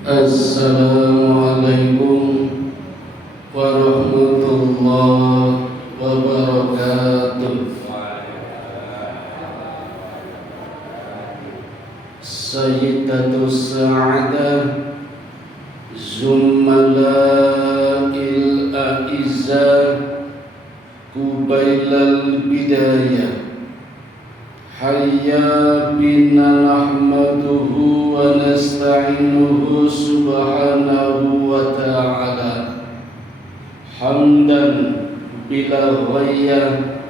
Assalamualaikum warahmatullahi wabarakatuh. Sayyidatus Sa'adah Zummala'il A'izzah Qubailal Bidayah Hayya bina nahmaduhu wa nasta'inuhu subhanahu wa ta'ala hamdan bila ghayah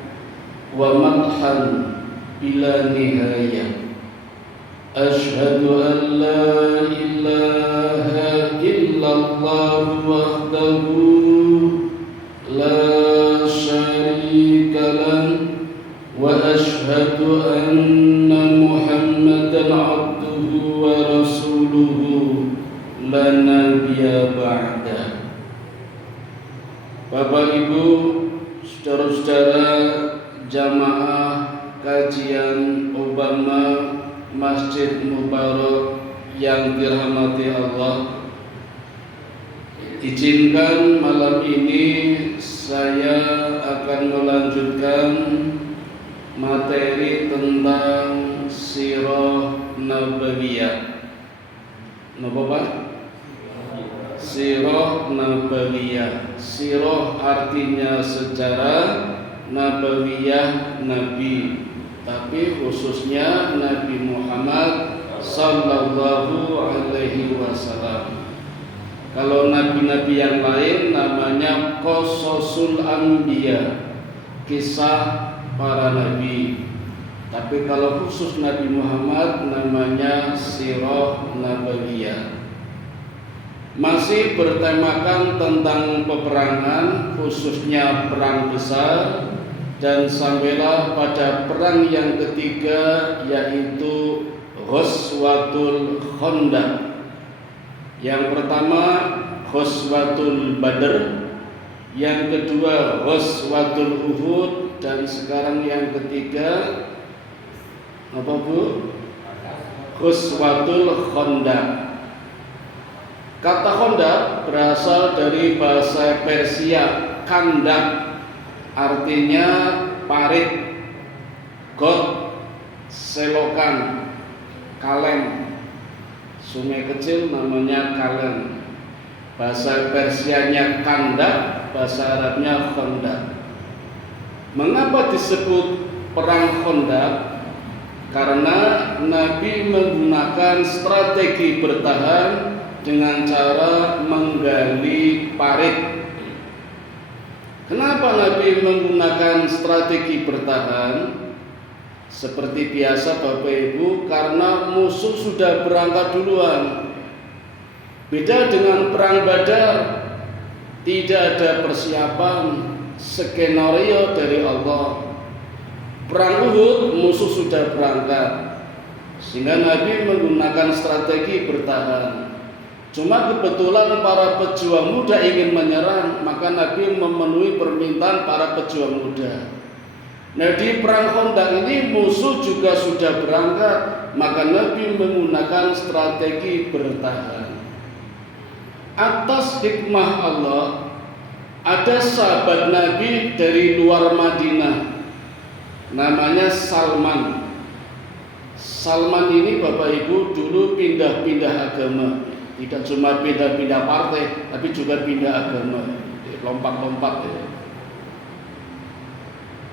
wa madhan bila nihayah. Ashhadu an la ilaha illallah wahdahu la syarika lah wa ashhadu anna Muhammadan abduhu wa rasuluhu la nabiyya ba'da. Bapak Ibu, saudara-saudara jamaah kajian Obama Masjid Mubarak yang dirahmati Allah, izinkan malam ini saya akan melanjutkan materi tentang Sirah Nabawiyah. Napa Pak? Sirah Nabawiyah. Sirah artinya sejarah, Nabawiyah Nabi, tapi khususnya Nabi Muhammad sallallahu alaihi wasallam. Kalau nabi-nabi yang lain namanya Qasasul Anbiya, kisah para nabi. Tapi kalau khusus Nabi Muhammad namanya Sirah Nabawiyah. Masih bertemakan tentang peperangan, khususnya perang besar, dan sampailah pada perang yang ketiga, yaitu Ghazwatul Khandaq. Yang pertama Ghazwatul Badr, yang kedua Ghazwatul Uhud, dan sekarang yang ketiga apa Bu? Ghazwatul Khandaq. Kata Khandaq berasal dari bahasa Persia kandak, artinya parit, got, selokan, kaleng. Sungai kecil namanya kaleng. Bahasa Persianya kandak, bahasa Arabnya Khandaq. Mengapa disebut perang Khandaq? Karena Nabi menggunakan strategi bertahan dengan cara menggali parit. Kenapa Nabi menggunakan strategi bertahan? Seperti biasa Bapak Ibu, karena musuh sudah berangkat duluan. Beda dengan perang Badar, tidak ada persiapan, skenario dari Allah. Perang Uhud musuh sudah berangkat, sehingga Nabi menggunakan strategi bertahan. Cuma kebetulan para pejuang muda ingin menyerang, maka Nabi memenuhi permintaan para pejuang muda. Nah, di perang Khandaq ini musuh juga sudah berangkat, maka Nabi menggunakan strategi bertahan. Atas hikmah Allah, ada sahabat Nabi dari luar Madinah, namanya Salman. Salman ini Bapak Ibu dulu pindah-pindah agama. Tidak cuma pindah-pindah partai, tapi juga pindah agama, lompat-lompat ya.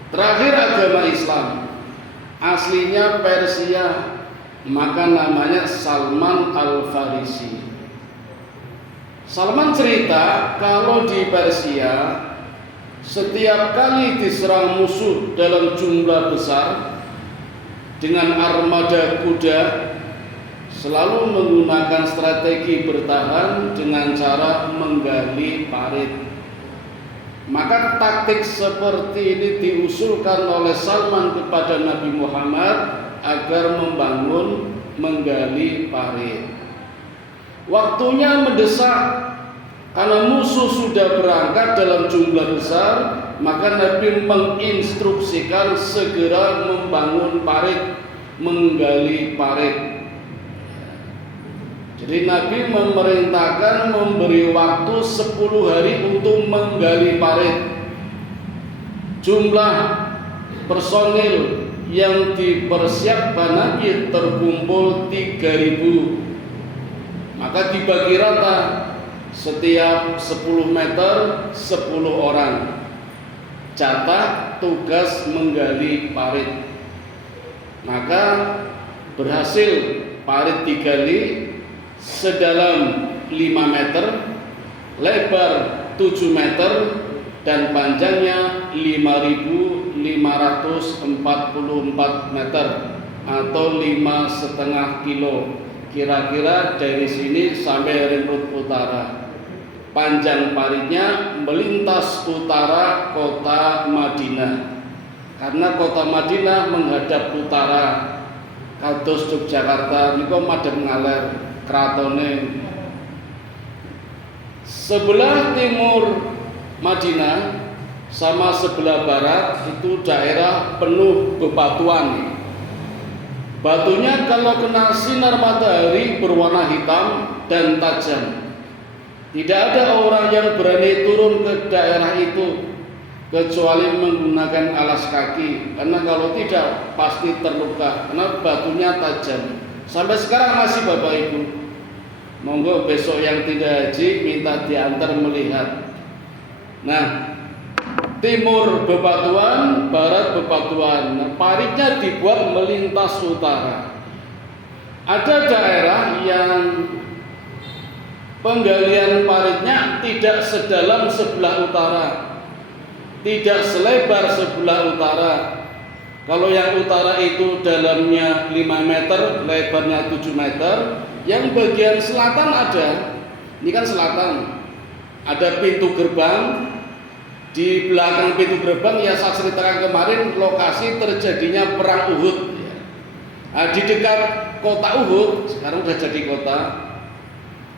Terakhir agama Islam, aslinya Persia, maka namanya Salman Al-Farisi. Salman cerita kalau di Persia setiap kali diserang musuh dalam jumlah besar dengan armada kuda, selalu menggunakan strategi bertahan dengan cara menggali parit. Maka taktik seperti ini diusulkan oleh Salman kepada Nabi Muhammad agar menggali parit. Waktunya mendesak karena musuh sudah berangkat dalam jumlah besar, maka Nabi menginstruksikan segera membangun parit, menggali parit. Jadi Nabi memerintahkan memberi waktu 10 hari untuk menggali parit. Jumlah personil yang dipersiapkan Nabi terkumpul 3.000. Maka dibagi rata, setiap 10 meter 10 orang. Jatah tugas menggali parit. Maka berhasil parit digali sedalam 5 meter, lebar 7 meter, dan panjangnya 5.544 meter atau 5,5 kilo. Kira-kira dari sini sampai ring road utara. Panjang paritnya melintas utara kota Madinah. Karena kota Madinah menghadap utara. Kados Yogyakarta niku madhep ngaler kratone. Sebelah timur Madinah sama sebelah barat itu daerah penuh bebatuan. Batunya kalau kena sinar matahari berwarna hitam dan tajam. Tidak ada orang yang berani turun ke daerah itu kecuali menggunakan alas kaki, karena kalau tidak pasti terluka karena batunya tajam. Sampai sekarang masih Bapak Ibu. Monggo besok yang tidak haji minta diantar melihat. Nah, timur bebatuan, barat bebatuan. Nah, paritnya dibuat melintas utara. Ada daerah yang penggalian paritnya tidak sedalam sebelah utara, tidak selebar sebelah utara. Kalau yang utara itu dalamnya 5 meter, lebarnya 7 meter. Yang bagian selatan ada, ini kan selatan, ada pintu gerbang. Di belakang pintu gerbang ya saya ceritakan kemarin lokasi terjadinya perang Uhud. Nah, di dekat kota Uhud, sekarang sudah jadi kota,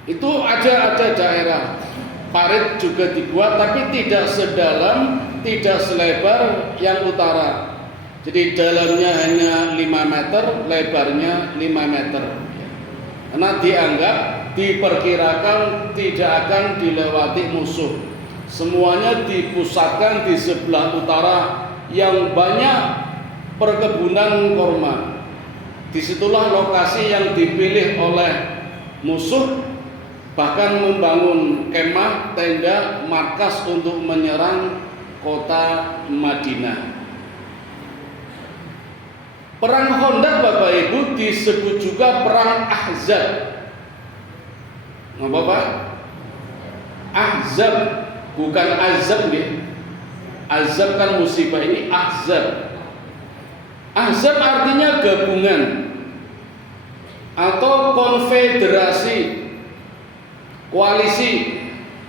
itu ada daerah parit juga dibuat, tapi tidak sedalam, tidak selebar yang utara. Jadi dalamnya hanya 5 meter, lebarnya 5 meter. Karena dianggap, diperkirakan tidak akan dilewati musuh. Semuanya dipusatkan di sebelah utara yang banyak perkebunan korma. Disitulah lokasi yang dipilih oleh musuh, bahkan membangun kemah, tenda, markas untuk menyerang kota Madinah. Perang Khandaq Bapak Ibu disebut juga perang Ahzab. Ngapa Pak? Ahzab, bukan azab nih. Azab kan musibah, ini ahzab. Ahzab artinya gabungan atau konfederasi, koalisi,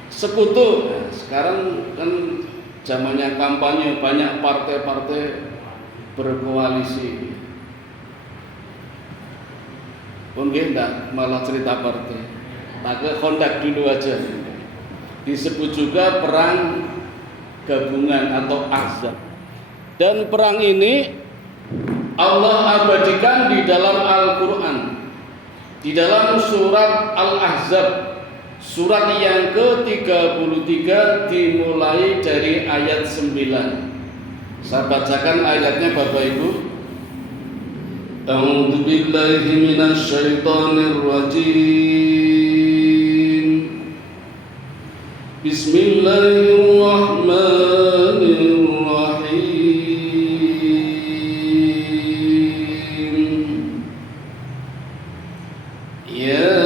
sekutu. Nah, sekarang kan zamannya kampanye, banyak partai-partai berkoalisi. Mungkin enggak malah cerita partai. Tak ke Khandaq dulu aja. Disebut juga perang gabungan atau Ahzab. Dan perang ini Allah abadikan di dalam Al-Quran, di dalam surat Al-Ahzab, surat yang ke-33 dimulai dari ayat 9. Saya bacakan ayatnya Bapak Ibu. A'udzu billahi minasy syaithanir rajim. Bismillahirrahmanirrahim. Ya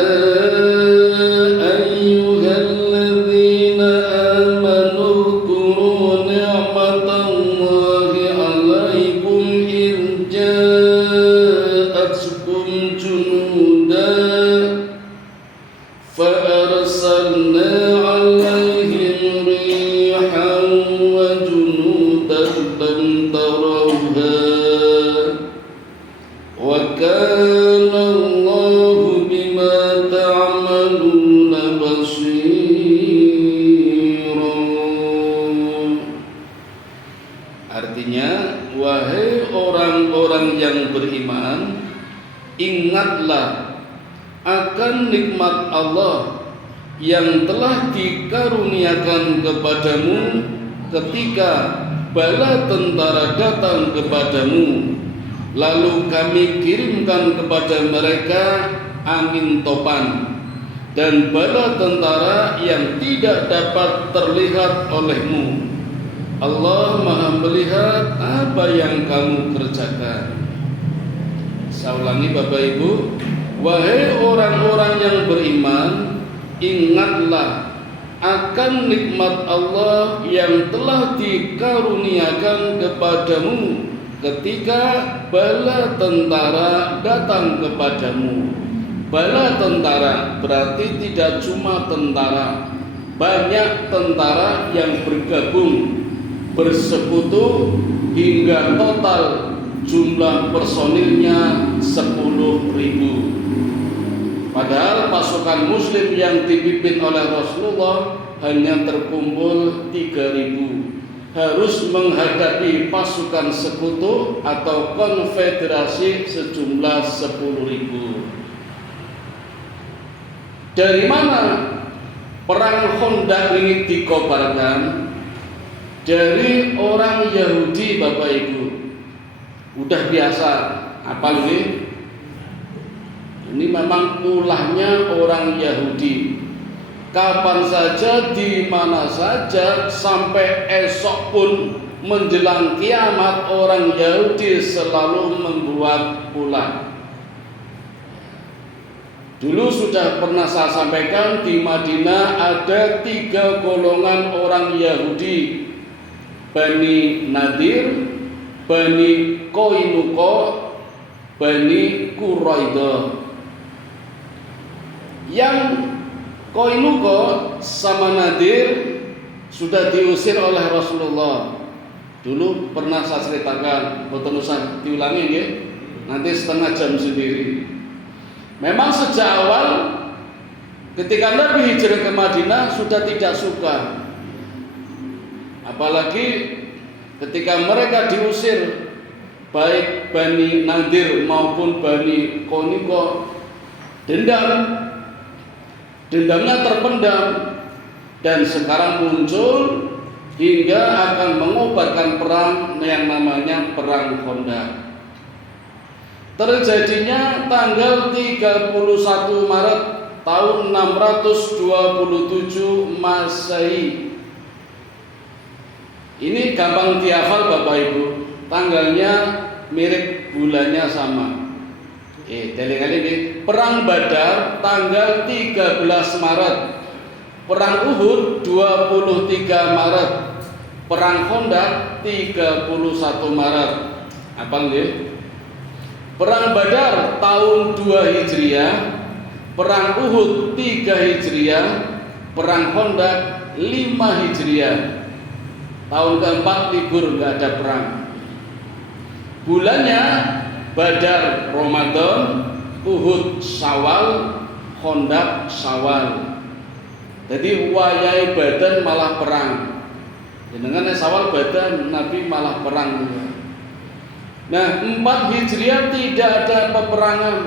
ayyuhalladzina amanu dzkuru ni'matallahi 'alaikum idh ja'atkum junudan fa arsalna 'alaihim rihan wa junudan lam tarawha wa kana Allahu bima ta'maluna basira. Artinya, wahai orang-orang yang beriman, ingatlah akan akan nikmat Allah yang telah dikaruniakan kepadamu ketika bala tentara datang kepadamu, lalu kami kirimkan kepada mereka angin topan dan bala tentara yang tidak dapat terlihat olehmu. Allah Maha melihat apa yang kamu kerjakan. Saya ulangi Bapak Ibu, wahai orang-orang yang beriman, ingatlah akan nikmat Allah yang telah dikaruniakan kepadamu ketika bala tentara datang kepadamu. Bala tentara berarti tidak cuma tentara, banyak tentara yang bergabung bersekutu hingga total jumlah personilnya 10.000. Padahal pasukan muslim yang dipimpin oleh Rasulullah hanya terkumpul 3.000. Harus menghadapi pasukan sekutu atau konfederasi sejumlah 10.000. Dari mana perang Khandaq ini dikobarkan? Dari orang Yahudi Bapak Ibu. Udah biasa, apa ini? Ini memang ulahnya orang Yahudi. Kapan saja, di mana saja, sampai esok pun menjelang kiamat, orang Yahudi selalu membuat ulah. Dulu sudah pernah saya sampaikan, di Madinah ada 3 golongan orang Yahudi: Bani Nadir, Bani Qainuqa, Bani Quraidah. Yang Qainuqa sama Nadir sudah diusir oleh Rasulullah. Dulu pernah saya ceritakan, betul usah diulangi ya. Nanti setengah jam sendiri. Memang sejak awal ketika Nabi hijrah ke Madinah sudah tidak suka. Apalagi ketika mereka diusir, baik Bani Nadir maupun Bani Qainuqa, dendamnya terpendam, dan sekarang muncul hingga akan mengobarkan perang yang namanya perang Khandaq. Terjadinya tanggal 31 Maret tahun 627 Masehi. Ini gampang dihafal Bapak Ibu. Tanggalnya mirip, bulannya sama. Kali ini perang Badar tanggal 13 Maret, perang Uhud 23 Maret, perang Khandaq 31 Maret. Apa nggih? Perang Badar tahun 2 Hijriah, perang Uhud 3 Hijriah, perang Khandaq 5 Hijriah. Tahun keempat libur, nggak ada perang. Bulannya Badar Ramadan, Uhud Syawal, Khandaq Syawal. Jadi wayai badan malah perang. Dengan Syawal badan Nabi malah perang juga. Nah, 4 Hijriah tidak ada peperangan.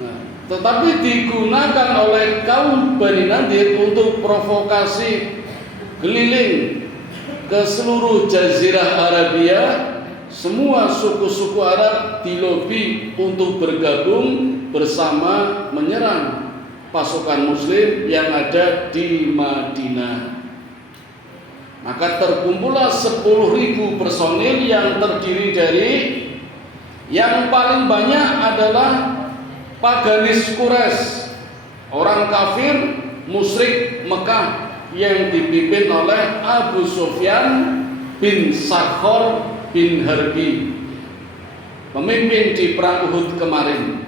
Nah, tetapi digunakan oleh kaum Bani Nadir untuk provokasi keliling ke seluruh Jazirah Arabia. Semua suku-suku Arab dilobi untuk bergabung bersama menyerang pasukan muslim yang ada di Madinah. Maka terkumpullah 10.000 personil yang terdiri dari yang paling banyak adalah paganis Quraisy, orang kafir musyrik Mekah yang dipimpin oleh Abu Sufyan bin Sakhar bin Harbi, pemimpin di perang Uhud kemarin.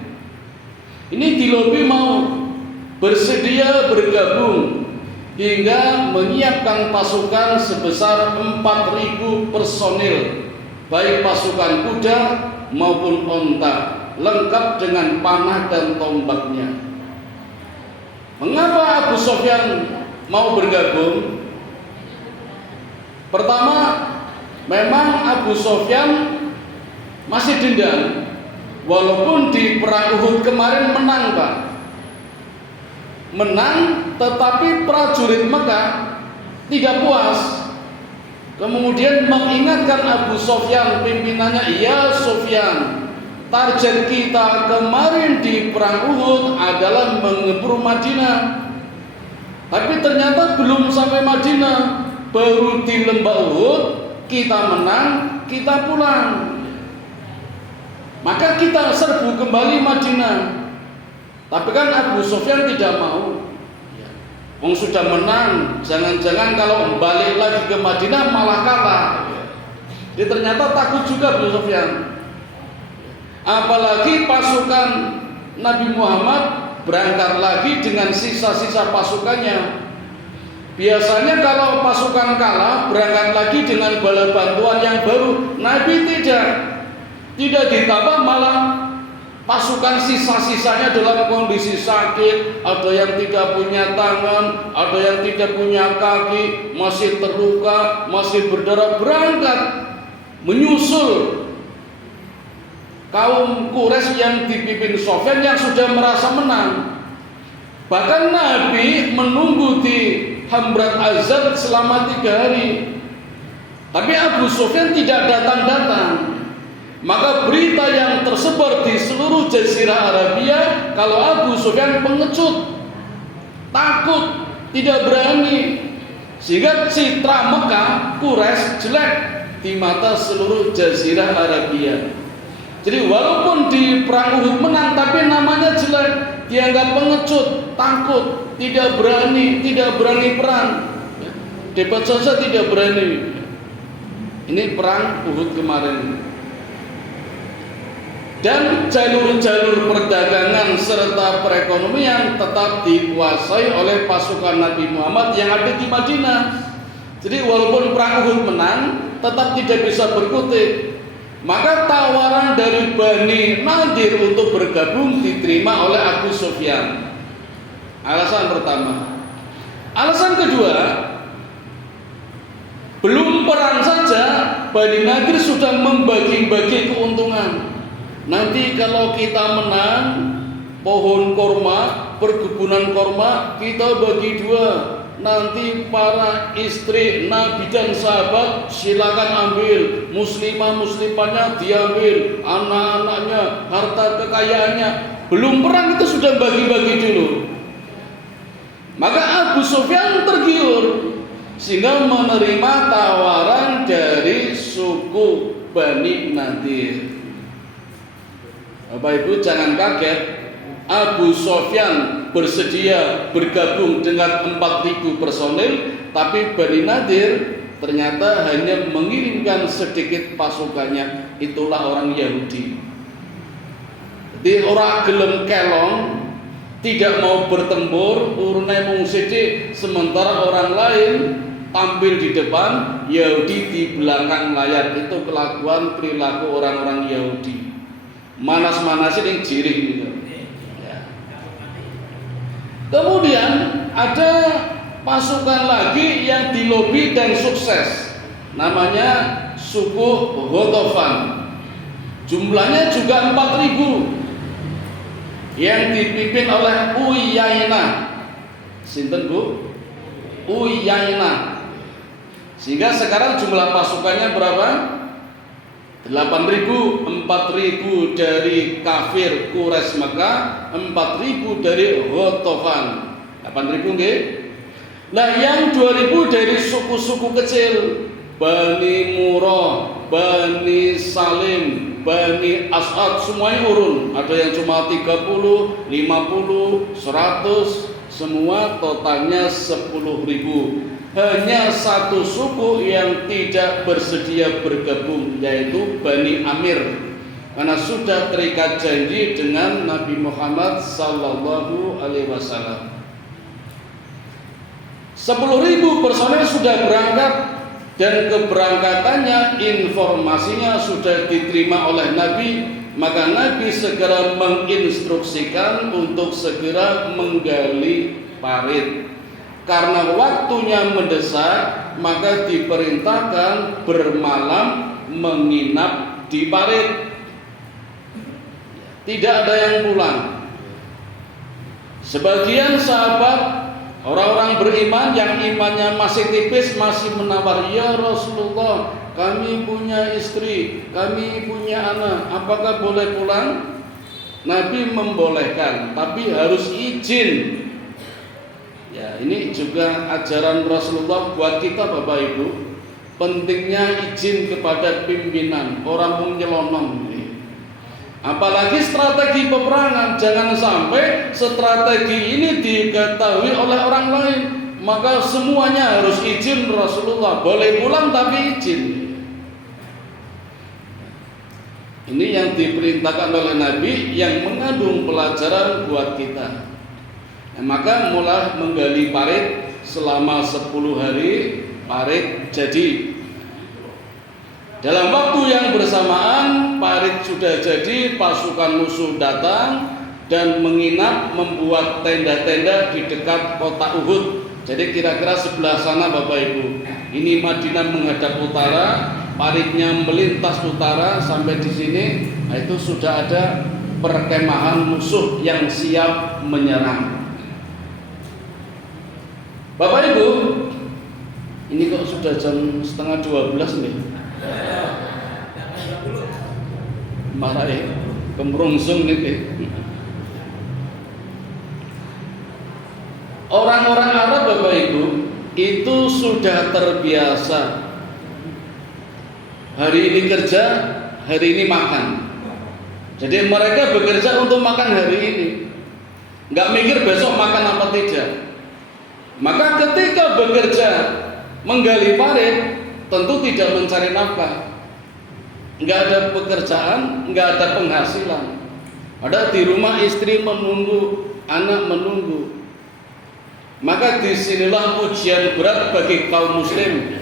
Ini dilobi mau bersedia bergabung hingga menyiapkan pasukan sebesar 4.000 personil, baik pasukan kuda maupun onta, lengkap dengan panah dan tombaknya. Mengapa Abu Sufyan mau bergabung? Pertama, memang Abu Sufyan masih dendam, walaupun di perang Uhud kemarin menang Pak. menang, tetapi prajurit Mekah tidak puas. Kemudian mengingatkan Abu Sufyan pimpinannya, "Ya Sufyan, target kita kemarin di perang Uhud adalah mengeburu Madinah. Tapi ternyata belum sampai Madinah, baru di lembah Uhud kita menang, kita pulang. Maka kita serbu kembali Madinah." Tapi kan Abu Sufyan tidak mau. Wong sudah menang, jangan-jangan kalau balik lagi ke Madinah malah kalah. Jadi ternyata takut juga Abu Sufyan. Apalagi pasukan Nabi Muhammad berangkat lagi dengan sisa-sisa pasukannya. Biasanya kalau pasukan kalah berangkat lagi dengan bala bantuan yang baru. Nabi tidak ditambah, malah pasukan sisa-sisanya dalam kondisi sakit, ada yang tidak punya tangan, ada yang tidak punya kaki, masih terluka, masih berdarah, berangkat menyusul kaum Quraisy yang dipimpin Sufyan yang sudah merasa menang. Bahkan Nabi menunggu di Hamrat Azad selama 3 hari. Tapi Abu Sufyan tidak datang-datang. Maka berita yang tersebar di seluruh Jazirah Arabia kalau Abu Sufyan pengecut, takut, tidak berani, sehingga citra Mekah Quraisy jelek di mata seluruh Jazirah Arabia. Jadi walaupun di perang Uhud menang, tapi namanya jelek, dianggap pengecut, takut, tidak berani perang. Debat saja tidak berani. Ini perang Uhud kemarin. Dan jalur-jalur perdagangan serta perekonomian tetap dikuasai oleh pasukan Nabi Muhammad yang ada di Madinah. Jadi walaupun perang Uhud menang, tetap tidak bisa berkutik. Maka tawaran dari Bani Nadir untuk bergabung diterima oleh Abu Sufyan. Alasan pertama. Alasan kedua, belum perang saja Bani Nadir sudah membagi-bagi keuntungan. Nanti kalau kita menang, pohon korma, perkebunan korma kita bagi 2. Nanti para istri Nabi dan sahabat silakan ambil, muslimah-muslimahnya diambil, anak-anaknya, harta kekayaannya. Belum perang itu sudah bagi-bagi dulu. Maka Abu Sufyan tergiur sehingga menerima tawaran dari suku Bani Nadir. Bapak Ibu jangan kaget, Abu Sufyan bersedia bergabung dengan 4.000 personil, tapi Bani Nadir ternyata hanya mengirimkan sedikit pasukannya. Itulah orang Yahudi. Jadi orang gelem kelong, tidak mau bertempur, urunai mung sithik, sementara orang lain tampil di depan, Yahudi di belakang layar. Itu kelakuan perilaku orang-orang Yahudi. Manas-manasin yang jirih gitu. Ya. Kemudian ada pasukan lagi yang dilobi dan sukses, namanya suku Ghatafan. Jumlahnya juga 4.000 yang dipimpin oleh Uyainah. Sinten Bu? Uyainah. Sehingga sekarang jumlah pasukannya berapa? 8.000, 4.000 dari kafir Quraisy Mekah, 4.000 dari Ghatafan. 8.000 nggih. Nah, yang 2.000 dari suku-suku kecil, Bani Murrah, Bani Salim, Bani As'ad, semuanya urun. Ada yang cuma 30, 50, 100, semua totalnya 10.000. Hanya satu suku yang tidak bersedia bergabung, yaitu Bani Amir, karena sudah terikat janji dengan Nabi Muhammad sallallahu alaihi wasallam. 10.000 personel sudah berangkat, dan keberangkatannya informasinya sudah diterima oleh Nabi. Maka Nabi segera menginstruksikan untuk segera menggali parit. Karena waktunya mendesak, maka diperintahkan bermalam menginap di parit. Tidak ada yang pulang. Sebagian sahabat orang-orang beriman yang imannya masih tipis masih menawar, "Ya Rasulullah, kami punya istri, kami punya anak, apakah boleh pulang?" Nabi membolehkan, tapi harus izin. Ya, ini juga ajaran Rasulullah buat kita Bapak Ibu. Pentingnya izin kepada pimpinan, orang menyelonong. Apalagi strategi peperangan, jangan sampai strategi ini diketahui oleh orang lain, maka semuanya harus izin Rasulullah. Boleh pulang tapi izin. Ini yang diperintahkan oleh Nabi, yang mengandung pelajaran buat kita. Maka mulai menggali parit selama 10 hari, parit jadi. Dalam waktu yang bersamaan parit sudah jadi, pasukan musuh datang dan menginap, membuat tenda-tenda di dekat kota Uhud. Jadi kira-kira sebelah sana Bapak Ibu. Ini Madinah menghadap utara, paritnya melintas utara sampai di sini. Nah, itu sudah ada perkemahan musuh yang siap menyerang. Bapak Ibu, ini kok sudah jam setengah 12 nih. Marah ya, kemerungsung nih. Orang-orang Arab Bapak Ibu itu sudah terbiasa hari ini kerja, hari ini makan. Jadi mereka bekerja untuk makan hari ini, nggak mikir besok makan apa tidak. Maka ketika bekerja menggali parit, tentu tidak mencari nafkah. Nggak ada pekerjaan, nggak ada penghasilan. Ada di rumah istri menunggu, anak menunggu. Maka disinilah ujian berat bagi kaum muslim,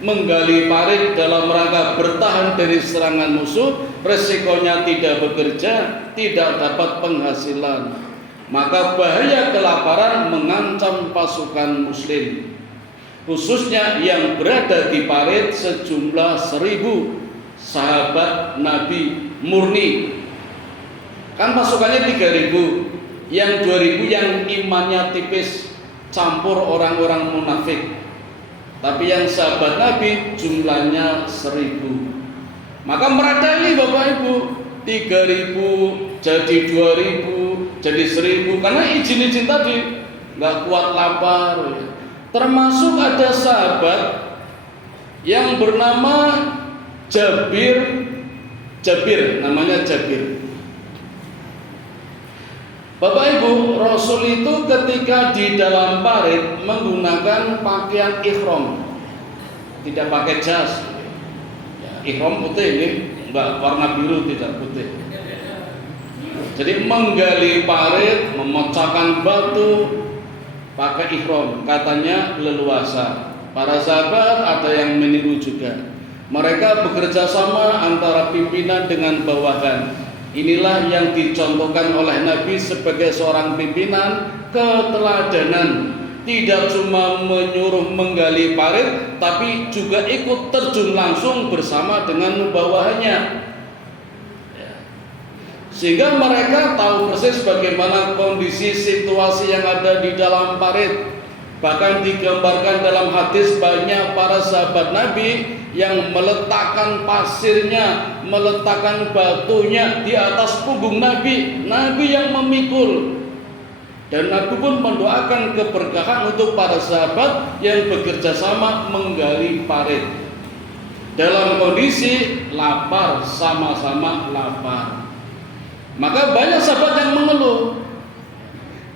menggali parit dalam rangka bertahan dari serangan musuh. Resikonya tidak bekerja, tidak dapat penghasilan. Maka bahaya kelaparan mengancam pasukan muslim, khususnya yang berada di parit sejumlah 1.000 sahabat Nabi murni. Kan pasukannya 3.000, yang 2.000 yang imannya tipis, campur orang-orang munafik. Tapi yang sahabat Nabi jumlahnya 1.000. Maka meradani Bapak Ibu, 3.000 jadi 2.000 jadi 1.000, karena izin-izin tadi, nggak kuat lapar ya. Termasuk ada sahabat yang bernama Jabir, namanya Jabir. Bapak Ibu, Rasul itu ketika di dalam parit menggunakan pakaian ihram, tidak pakai jas. Ihram putih ini, enggak warna biru, tidak putih. Jadi menggali parit, memecahkan batu, pakai ihram, katanya leluasa. Para sahabat ada yang meniru juga. Mereka bekerja sama antara pimpinan dengan bawahan. Inilah yang dicontohkan oleh Nabi sebagai seorang pimpinan, keteladanan. Tidak cuma menyuruh menggali parit, tapi juga ikut terjun langsung bersama dengan bawahannya. Sehingga mereka tahu persis bagaimana kondisi situasi yang ada di dalam parit. Bahkan digambarkan dalam hadis banyak para sahabat Nabi yang meletakkan pasirnya, meletakkan batunya di atas punggung Nabi. Nabi yang memikul. Dan Nabi pun mendoakan keberkahan untuk para sahabat yang bekerja sama menggali parit. Dalam kondisi lapar, sama-sama lapar. Maka banyak sahabat yang mengeluh,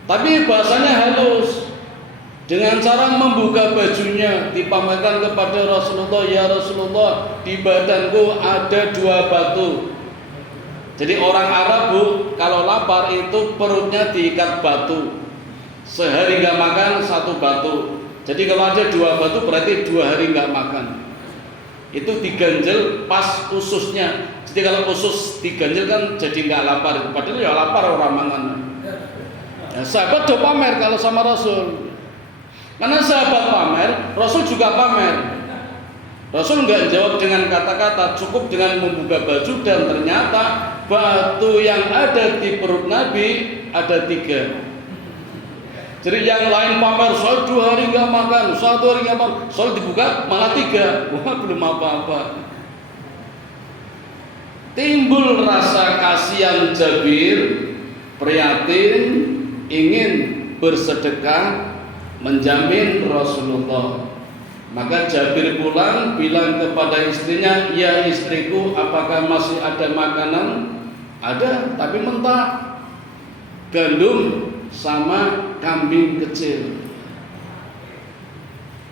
tapi bahasanya halus. Dengan cara membuka bajunya, dipamerkan kepada Rasulullah, "Ya Rasulullah, di badanku ada 2 batu." Jadi orang Arab Bu, kalau lapar itu perutnya diikat batu. Sehari nggak makan 1 batu. Jadi kalau ada 2 batu berarti 2 hari nggak makan. Itu diganjel pas ususnya. Jadi kalau usus diganjel kan jadi nggak lapar. Padahal ya lapar orang mangan. Ya, sahabat do pamer kalau sama Rasul. Karena sahabat pamer, Rasul juga pamer. Rasul nggak jawab dengan kata-kata, cukup dengan membuka baju, dan ternyata batu yang ada di perut Nabi ada 3. Jadi yang lain pamer, saya 2 hari nggak makan, 1 hari nggak makan, saya dibuka malah 3, wah belum apa-apa. Timbul rasa kasihan Jabir, prihatin, ingin bersedekah, menjamin Rasulullah. Maka Jabir pulang bilang kepada istrinya, ya istriku, apakah masih ada makanan? Ada, tapi mentah, gandum sama kambing kecil.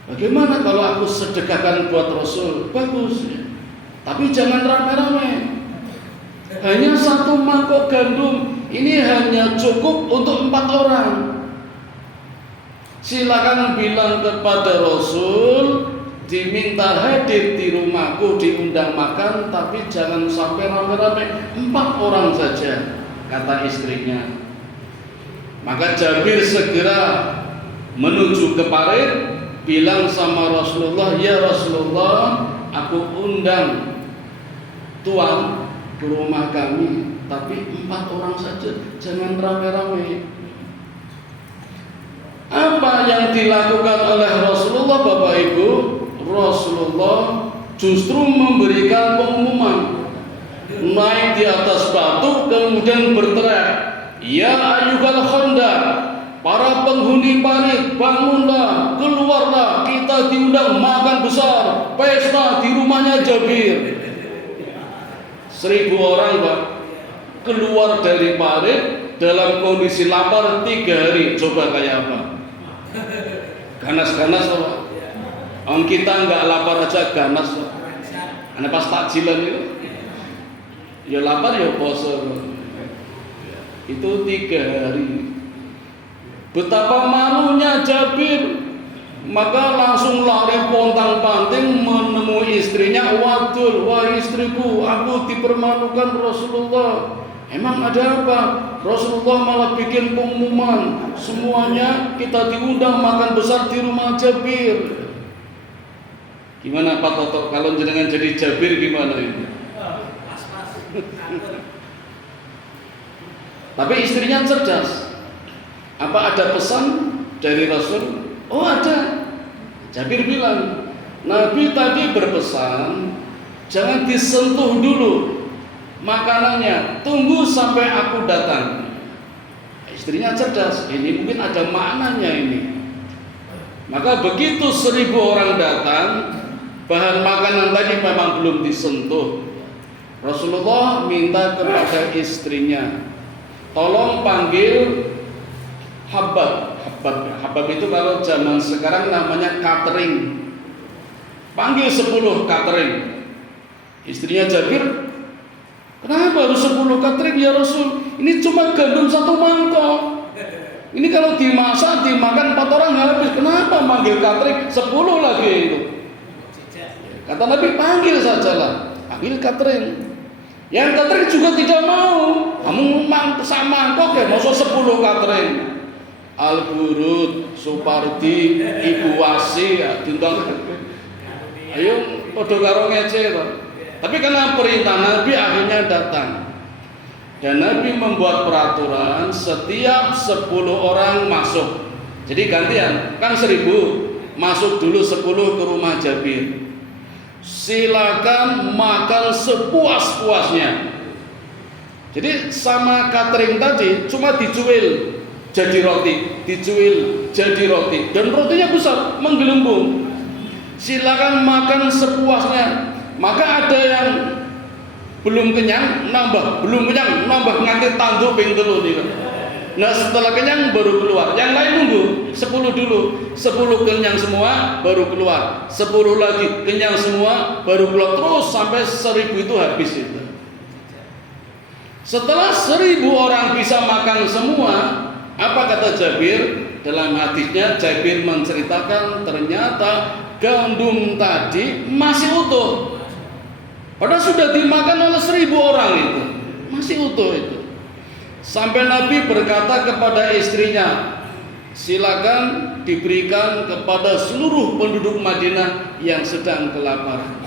Bagaimana kalau aku sedekahkan buat Rasul? Bagus, tapi jangan rame-rame. Hanya 1 mangkok gandum, ini hanya cukup untuk 4 orang. Silakan bilang kepada Rasul, diminta hadir di rumahku, diundang makan, tapi jangan sampai rame-rame, 4 orang saja, kata istrinya. Maka Jabir segera menuju ke parit, bilang sama Rasulullah, ya Rasulullah, aku undang tuan ke rumah kami, tapi 4 orang saja, jangan rame-rame. Apa yang dilakukan oleh Rasulullah, Bapak Ibu? Rasulullah justru memberikan pengumuman, naik di atas batu kemudian berteriak, ya ayyuhal khandaq, para penghuni parit, bangunlah, keluarlah, kita diundang makan besar, pesta di rumahnya Jabir. 1000 orang, Pak, keluar dari parit dalam kondisi lapar 3 hari. Coba kayak apa? Ganas-ganas, Pak. Orang kita nggak lapar aja ganas, Pak. Karena pas takjilan itu, ya lapar ya poso. Itu 3 hari. Betapa malunya Jabir, maka langsung lari pontang-panting menemui istrinya. Wadul, wah istriku, aku dipermalukan Rasulullah. Emang ada apa? Rasulullah malah bikin pengumuman, semuanya kita diundang makan besar di rumah Jabir. Gimana Pak Toto, kalau jenengan jadi Jabir gimana ini? Tapi istrinya cerdas. Apa ada pesan dari Rasul? Oh ada. Jabir bilang, Nabi tadi berpesan, jangan disentuh dulu makanannya, tunggu sampai aku datang. Istrinya cerdas, ini mungkin ada maknanya ini. Maka begitu 1000 orang datang, bahan makanan tadi memang belum disentuh. Rasulullah minta kepada istrinya, tolong panggil Habab. Habab itu kalau zaman sekarang namanya catering. Panggil 10 catering. Istrinya Jabir, kenapa harus 10 catering ya Rasul? Ini cuma gandum 1 mangkok. Ini kalau dimasak, dimakan 4 orang habis. Kenapa manggil catering 10 lagi itu? Kata Nabi, panggil sajalah. Panggil catering. Yang catering juga tidak mau. Kamu sama mangkok ya, maksud 10 catering. Al-Burud, Supardi, Ibu Wasi, ya, diundang. Ayo, podo karo ngece. Tapi karena perintah Nabi akhirnya datang. Dan Nabi membuat peraturan setiap 10 orang masuk. Jadi gantian, kan 1000, masuk dulu 10 ke rumah Jabir. Silakan makan sepuas-puasnya. Jadi sama catering tadi cuma dicuil jadi roti, dicuil jadi roti, dan rotinya besar, menggelembung. Silakan makan sepuasnya. Maka ada yang belum kenyang nambah, belum kenyang nambah, nganti tanduk ping 3 nih. Nah setelah kenyang baru keluar. Yang lain nunggu 10 dulu, 10 kenyang semua baru keluar, 10 lagi kenyang semua baru keluar, terus sampai 1000 itu habis itu. Setelah 1000 orang bisa makan semua, apa kata Jabir? Dalam hadisnya Jabir menceritakan ternyata gandum tadi masih utuh. Padahal sudah dimakan oleh 1000 orang itu, masih utuh itu. Sampai Nabi berkata kepada istrinya, silakan diberikan kepada seluruh penduduk Madinah yang sedang kelaparan.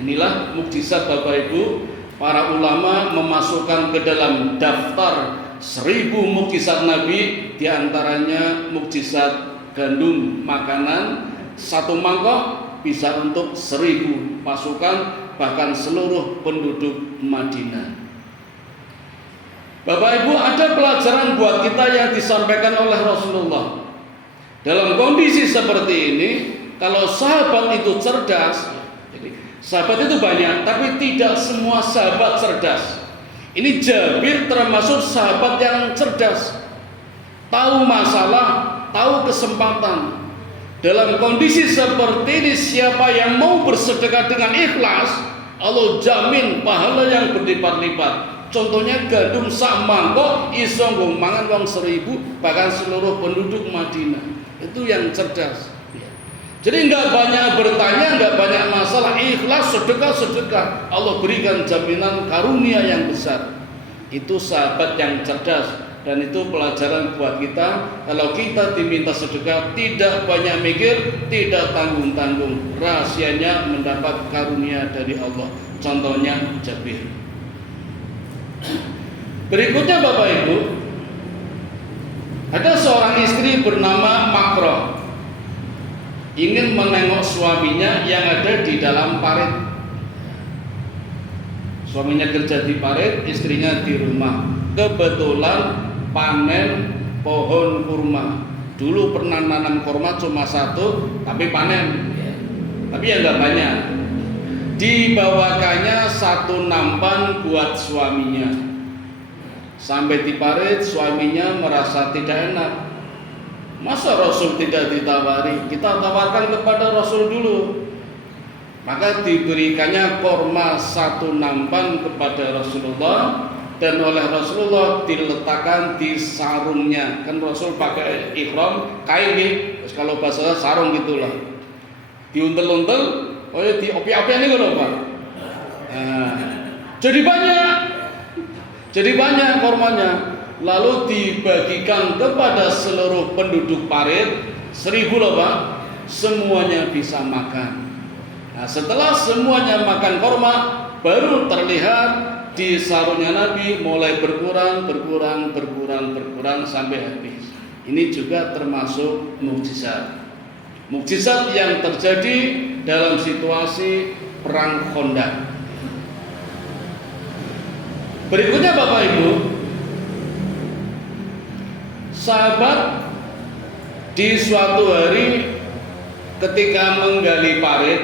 Inilah mukjizat Bapak Ibu. Para ulama memasukkan ke dalam daftar 1000 mukjizat Nabi, diantaranya mukjizat gandum makanan 1 mangkok bisa untuk 1000 pasukan, bahkan seluruh penduduk Madinah. Bapak Ibu, ada pelajaran buat kita yang disampaikan oleh Rasulullah. Dalam kondisi seperti ini, kalau sahabat itu cerdas, jadi sahabat itu banyak, tapi tidak semua sahabat cerdas. Ini Jabir termasuk sahabat yang cerdas, tahu masalah, tahu kesempatan. Dalam kondisi seperti ini, siapa yang mau bersedekah dengan ikhlas, Allah jamin pahala yang berlipat-lipat. Contohnya gandum sak mangkok iso nggo mangan wong 1000, bahkan seluruh penduduk Madinah. Itu yang cerdas. Jadi enggak banyak bertanya, enggak banyak masalah, ikhlas sedekah. Allah berikan jaminan karunia yang besar. Itu sahabat yang cerdas, dan itu pelajaran buat kita. Kalau kita diminta sedekah, tidak banyak mikir, tidak tanggung-tanggung. Rahasianya mendapat karunia dari Allah. Contohnya Jabir. Berikutnya Bapak Ibu, ada seorang istri bernama Makroh, ingin menengok suaminya yang ada di dalam parit. Suaminya kerja di parit, istrinya di rumah. Kebetulan panen pohon kurma. Dulu pernah nanam kurma cuma 1, tapi panen, tapi ya nggak banyak. Dibawakannya 1 nampan buat suaminya. Sampai di parit, suaminya merasa tidak enak. Masa Rasul tidak ditawari? Kita tawarkan kepada Rasul dulu. Maka diberikannya korma 1 nampan kepada Rasulullah, dan oleh Rasulullah diletakkan di sarungnya. Kan Rasul pakai ihram kain nih, kalau bahasa sarung gitulah. Diuntel-untel, di opi-opian ini loh Pak. Nah, jadi banyak kormanya. Lalu dibagikan kepada seluruh penduduk parit, 1000 loh Pak. Semuanya bisa makan. Nah, setelah semuanya makan korma, baru terlihat di sarungnya Nabi mulai berkurang sampai habis. Ini juga termasuk mukjizat. Mukjizat yang terjadi dalam situasi perang Khandaq. Berikutnya Bapak Ibu, sahabat di suatu hari ketika menggali parit,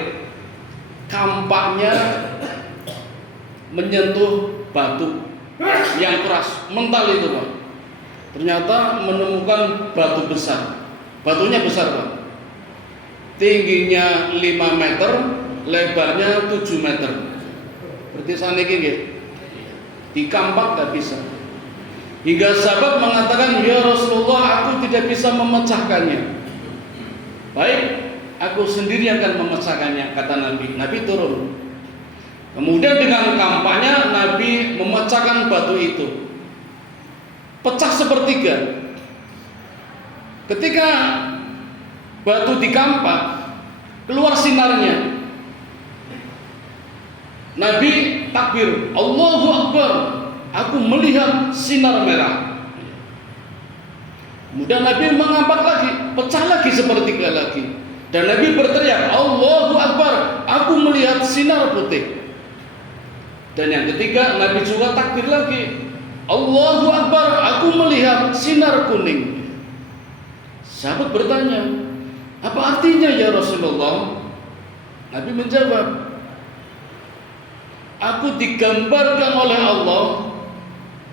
kampaknya menyentuh batu yang keras, mental itu Pak. Ternyata menemukan batu besar. Batunya besar Pak. Tingginya 5 meter, lebarnya 7 meter. Berarti saniki nggih. Dikampak gak bisa. Hingga sahabat mengatakan, "Ya Rasulullah, aku tidak bisa memecahkannya." "Baik, aku sendiri akan memecahkannya," kata Nabi. Nabi turun. Kemudian dengan kampaknya Nabi memecahkan batu itu. Pecah sepertiga. Ketika batu dikampak, keluar sinarnya. Nabi takbir, Allahu Akbar, aku melihat sinar merah. Kemudian Nabi mengangkat lagi, pecah lagi sepertiga lagi. Dan Nabi berteriak, Allahu Akbar, aku melihat sinar putih. Dan yang ketiga, Nabi juga takbir lagi, Allahu Akbar, aku melihat sinar kuning. Sahabat bertanya, apa artinya ya Rasulullah? Nabi menjawab, aku digambarkan oleh Allah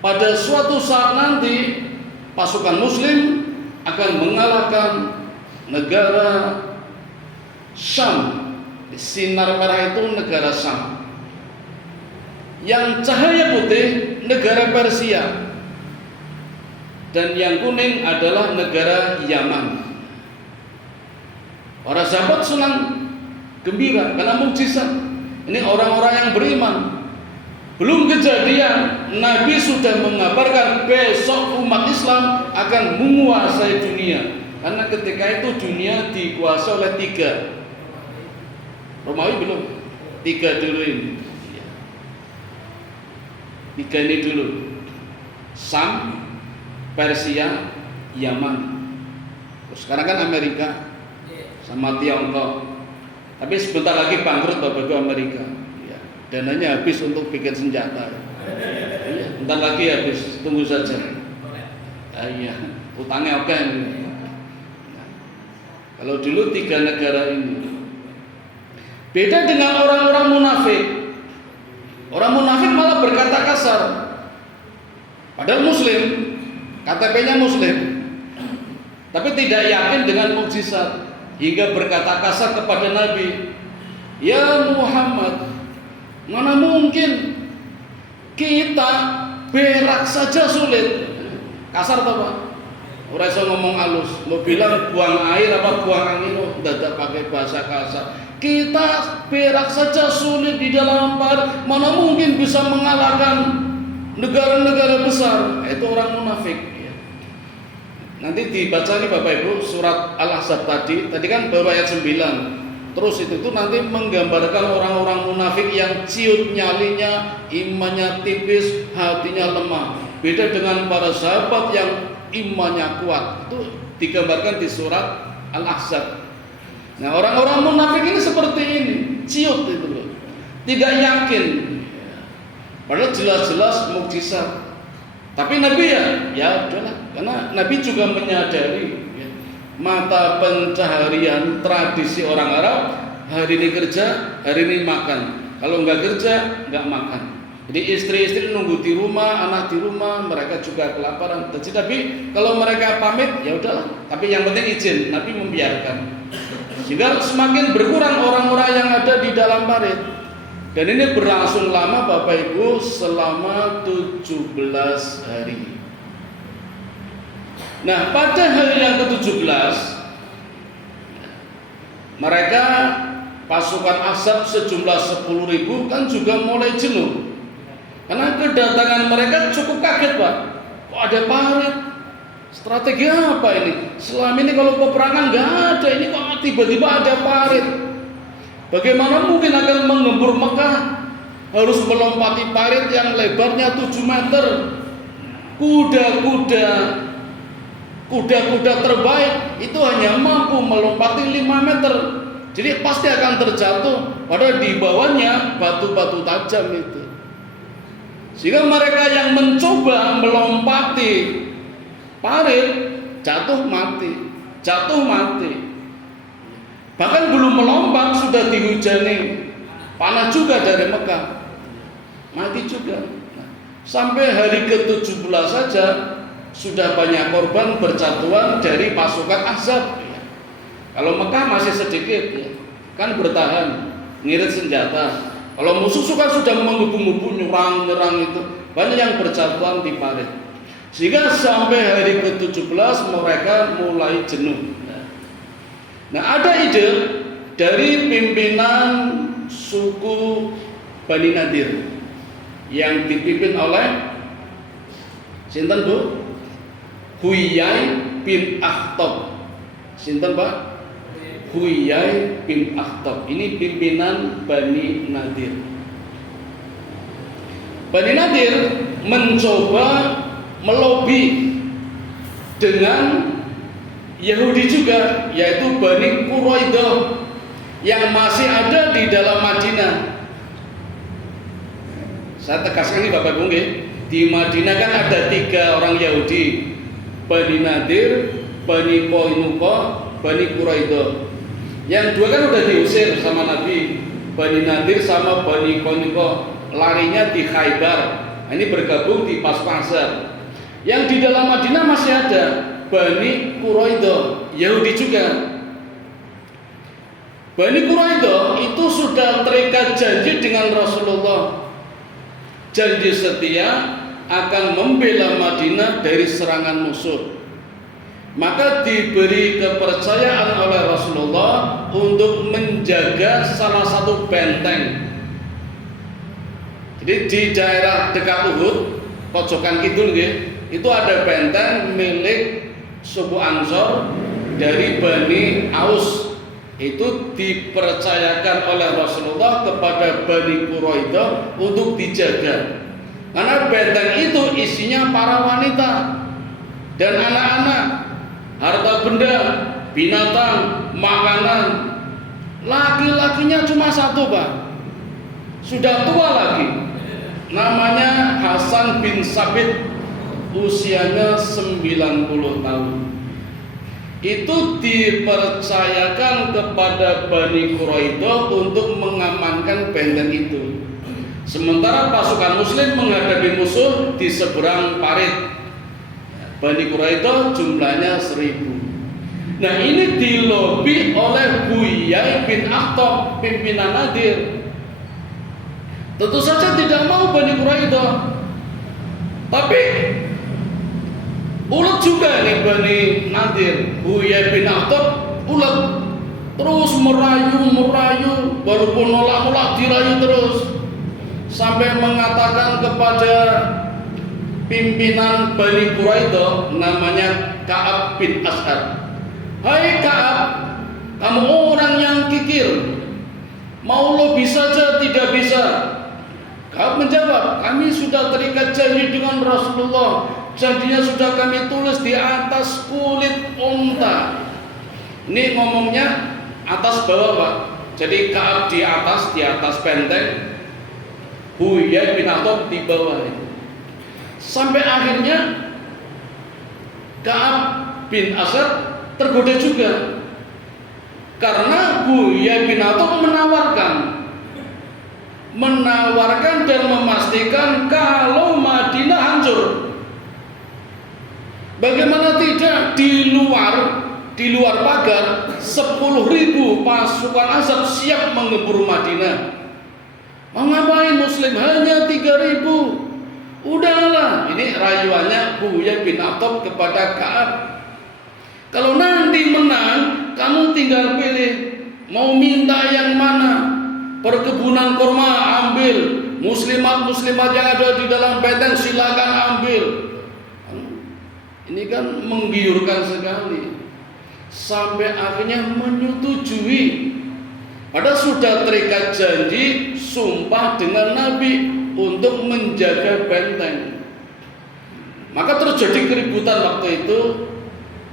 pada suatu saat nanti pasukan muslim akan mengalahkan negara Syam. Sinar merah itu negara Syam. Yang cahaya putih negara Persia. Dan yang kuning adalah negara Yaman. Para sahabat senang gembira karena mukjizat. Ini orang-orang yang beriman. Belum kejadian, Nabi sudah mengabarkan besok umat Islam akan menguasai dunia. Karena ketika itu dunia dikuasai oleh 3. Romawi belum, 3 dulu ini. 3 ini dulu. Sam, Persia, Yaman. Sekarang kan Amerika sama Tiongkok. Tapi sebentar lagi bangkrut Bapak Ibu Amerika. Ya, dananya habis untuk bikin senjata. Ya, bentar lagi habis, tunggu saja. Iya, utangnya oke. Kalau dulu 3 negara ini. Beda dengan orang-orang munafik. Orang munafik malah berkata kasar. Padahal muslim, KTP-nya muslim, tapi tidak yakin dengan mukjizat hingga berkata kasar kepada Nabi, "Ya Muhammad, mana mungkin kita berak saja sulit." Kasar toh Pak? Ora iso ngomong halus, mau bilang buang air apa buang angin, dadak pakai bahasa kasar. Kita berak saja sulit di dalam air, mana mungkin bisa mengalahkan negara-negara besar. Itu orang munafik. Nanti dibaca nih Bapak Ibu surat Al-Ahzab tadi kan baru ayat 9. Terus itu tuh nanti menggambarkan orang-orang munafik yang ciut nyalinya, imannya tipis, hatinya lemah. Beda dengan para sahabat yang imannya kuat. Itu digambarkan di surat Al-Ahzab. Nah, orang-orang munafik ini seperti ini, ciut itu loh. Tidak yakin. Padahal jelas-jelas mukjizat. Tapi Nabi ya udahlah, karena Nabi juga menyadari mata pencaharian tradisi orang Arab, hari ini kerja, hari ini makan. Kalau nggak kerja, nggak makan. Jadi istri-istri nunggu di rumah, anak di rumah, mereka juga kelaparan. Tapi kalau mereka pamit, ya udahlah. Tapi yang penting izin, Nabi membiarkan. Sehingga semakin berkurang orang-orang yang ada di dalam parit. Dan ini berlangsung lama Bapak Ibu, selama 17 hari. Nah, pada hari yang ke-17 mereka pasukan Ahzab sejumlah 10.000 kan juga mulai jenuh. Karena kedatangan mereka cukup kaget Pak. Kok ada parit? Strategi apa ini? Selama ini kalau peperangan nggak ada, ini kok tiba-tiba ada parit? Bagaimana mungkin akan menggempur Mekah? Harus melompati parit yang lebarnya 7 meter. Kuda-kuda terbaik itu hanya mampu melompati 5 meter. Jadi pasti akan terjatuh. Padahal di bawahnya batu-batu tajam itu. Sehingga mereka yang mencoba melompati parit jatuh mati. Bahkan belum melompat sudah dihujani panah juga dari Mekah, mati juga. Sampai hari ke-17 saja sudah banyak korban berjatuhan dari pasukan Ahzab. Kalau Mekah masih sedikit, kan bertahan, ngirit senjata. Kalau musuh sudah menggebu-gebu nyerang itu, banyak yang berjatuhan di parit. Sehingga sampai hari ke-17 mereka mulai jenuh. Nah, ada ide dari pimpinan suku Bani Nadir yang dipimpin oleh sinten Bu? Huyai bin Akhtab. Sinten Pak? Huyai bin Akhtab. Ini pimpinan Bani Nadir. Bani Nadir mencoba melobi dengan Yahudi juga, yaitu Bani Quraidah yang masih ada di dalam Madinah. Saya tegaskan ini Bapak Ibu, di Madinah kan ada 3 orang Yahudi, Bani Nadir, Bani Qainuqa, Bani Quraidah. Yang 2 kan udah diusir sama Nabi, Bani Nadir sama Bani Qainuqa, larinya di Khaybar. Nah, ini bergabung di pasukan Ahzab. Yang di dalam Madinah masih ada Bani Quraidah, Yahudi juga. Bani Quraidah itu sudah terikat janji dengan Rasulullah, janji setia akan membela Madinah dari serangan musuh. Maka diberi kepercayaan oleh Rasulullah untuk menjaga salah satu benteng. Jadi di daerah dekat Uhud, pojokan kidul itu ada benteng milik suku Ansor dari Bani Aus. Itu dipercayakan oleh Rasulullah kepada Bani Quraidah untuk dijaga. Karena benteng itu isinya para wanita. dan anak-anak, harta benda, binatang, makanan. Laki-lakinya cuma satu, Pak. Sudah tua lagi. Namanya Hasan bin Sabit, usianya 90 tahun. Itu dipercayakan kepada Bani Quraidah untuk mengamankan benteng itu. Sementara pasukan muslim menghadapi musuh di seberang parit. Bani Quraidah jumlahnya 1000. Nah, ini dilobi oleh Huyai bin Akhtab, pimpinan Nadir. Tentu saja tidak mau Bani Quraidah, tapi ulet juga nih Bani Nadir. Huyai bin Akhtab ulet, terus merayu, walaupun nolak dirayu terus, sampai mengatakan kepada pimpinan Bani Quraidah namanya Ka'ab bin As'ad, "Hai Ka'ab, kamu orang yang kikir, mau lo bisa saja tidak bisa." Ka'ab menjawab, "Kami sudah terikat janji dengan Rasulullah. Janjinya sudah kami tulis di atas kulit unta." Ini ngomongnya atas bawah, Pak. Jadi Ka'ab di atas benteng, Huyai bin Akhtab di bawah itu. Sampai akhirnya Ka'ab bin Asad tergoda juga, karena Huyai bin Akhtab menawarkan dan memastikan kalau Madinah hancur. Bagaimana tidak, di luar pagar 10.000 pasukan Azab siap mengeburu Madinah. Mau ngapain muslim, hanya 3.000. Udahlah, ini rayuannya Huyai bin Akhtab kepada Ka'ab. Kalau nanti menang, kamu tinggal pilih mau minta yang mana. Perkebunan kurma ambil, muslimat yang ada di dalam benteng silakan ambil. Ini kan menggiurkan sekali. Sampai akhirnya menyetujui. Padahal sudah terikat janji, sumpah dengan Nabi untuk menjaga benteng. Maka terjadi keributan waktu itu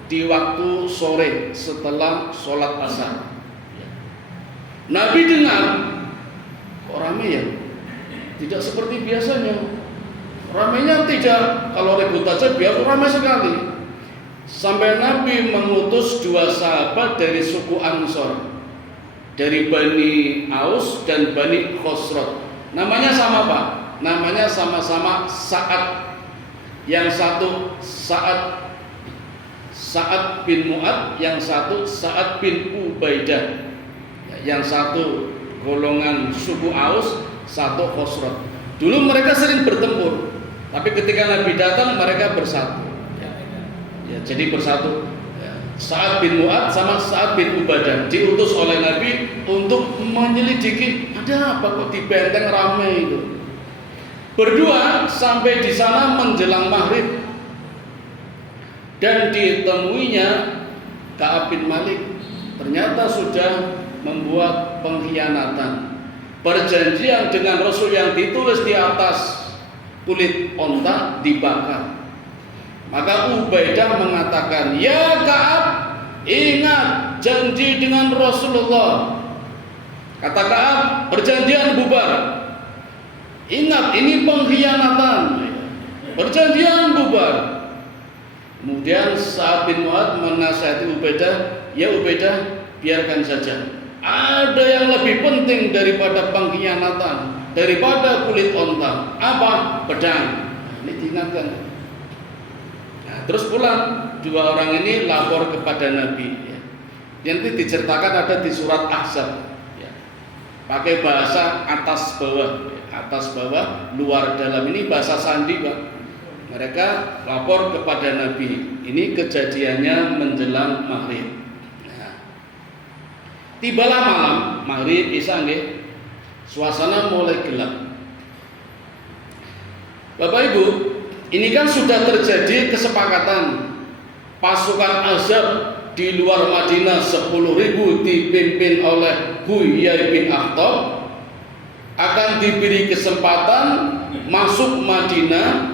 di waktu sore setelah sholat asar. Nabi dengar, kok ramai ya? Tidak seperti biasanya. Ramainya tidak, kalau ribut aja biar ramai sekali. Sampai Nabi mengutus 2 sahabat dari suku Ansor, dari Bani Aus dan Bani Khosrot. Namanya sama, Pak. Namanya sama-sama Sa'ad. Yang satu Sa'ad bin Mu'ad, yang satu Sa'ad bin Ubaidah. Yang satu golongan suku Aus, satu Khosrot. Dulu mereka sering bertempur, tapi ketika Nabi datang mereka bersatu. Ya, jadi bersatu. Sa'ad bin Mu'ad sama Sa'ad bin Ubadah diutus oleh Nabi untuk menyelidiki ada apa kok di benteng ramai itu. Berdua sampai di sana menjelang maghrib, dan ditemuinya Ka'ab bin Malik ternyata sudah membuat pengkhianatan. Perjanjian dengan Rasul yang ditulis di atas kulit onta dibakar. Maka Ubaidah mengatakan, "Ya Ka'ab, ingat janji dengan Rasulullah." Kata Ka'ab, "Perjanjian bubar. Ingat, ini pengkhianatan. Perjanjian bubar." Kemudian Sa'ad bin Mu'ad menasihati Ubaidah, "Ya Ubaidah, biarkan saja. Ada yang lebih penting daripada pengkhianatan, daripada kulit onta. Apa? Pedang." Ini diingatkan. Nah, terus pulang 2 orang ini lapor kepada Nabi. Nanti diceritakan ada di surat Ahzab. Pakai bahasa atas bawah, luar dalam. Ini bahasa sandi, Pak. Mereka lapor kepada Nabi. Ini kejadiannya menjelang maghrib. Tibalah malam, maghrib, isya nggih. Suasana mulai gelap. Bapak Ibu, ini kan sudah terjadi kesepakatan pasukan Azab di luar Madinah 10.000 dipimpin oleh Huyai bin Akhtab akan diberi kesempatan masuk Madinah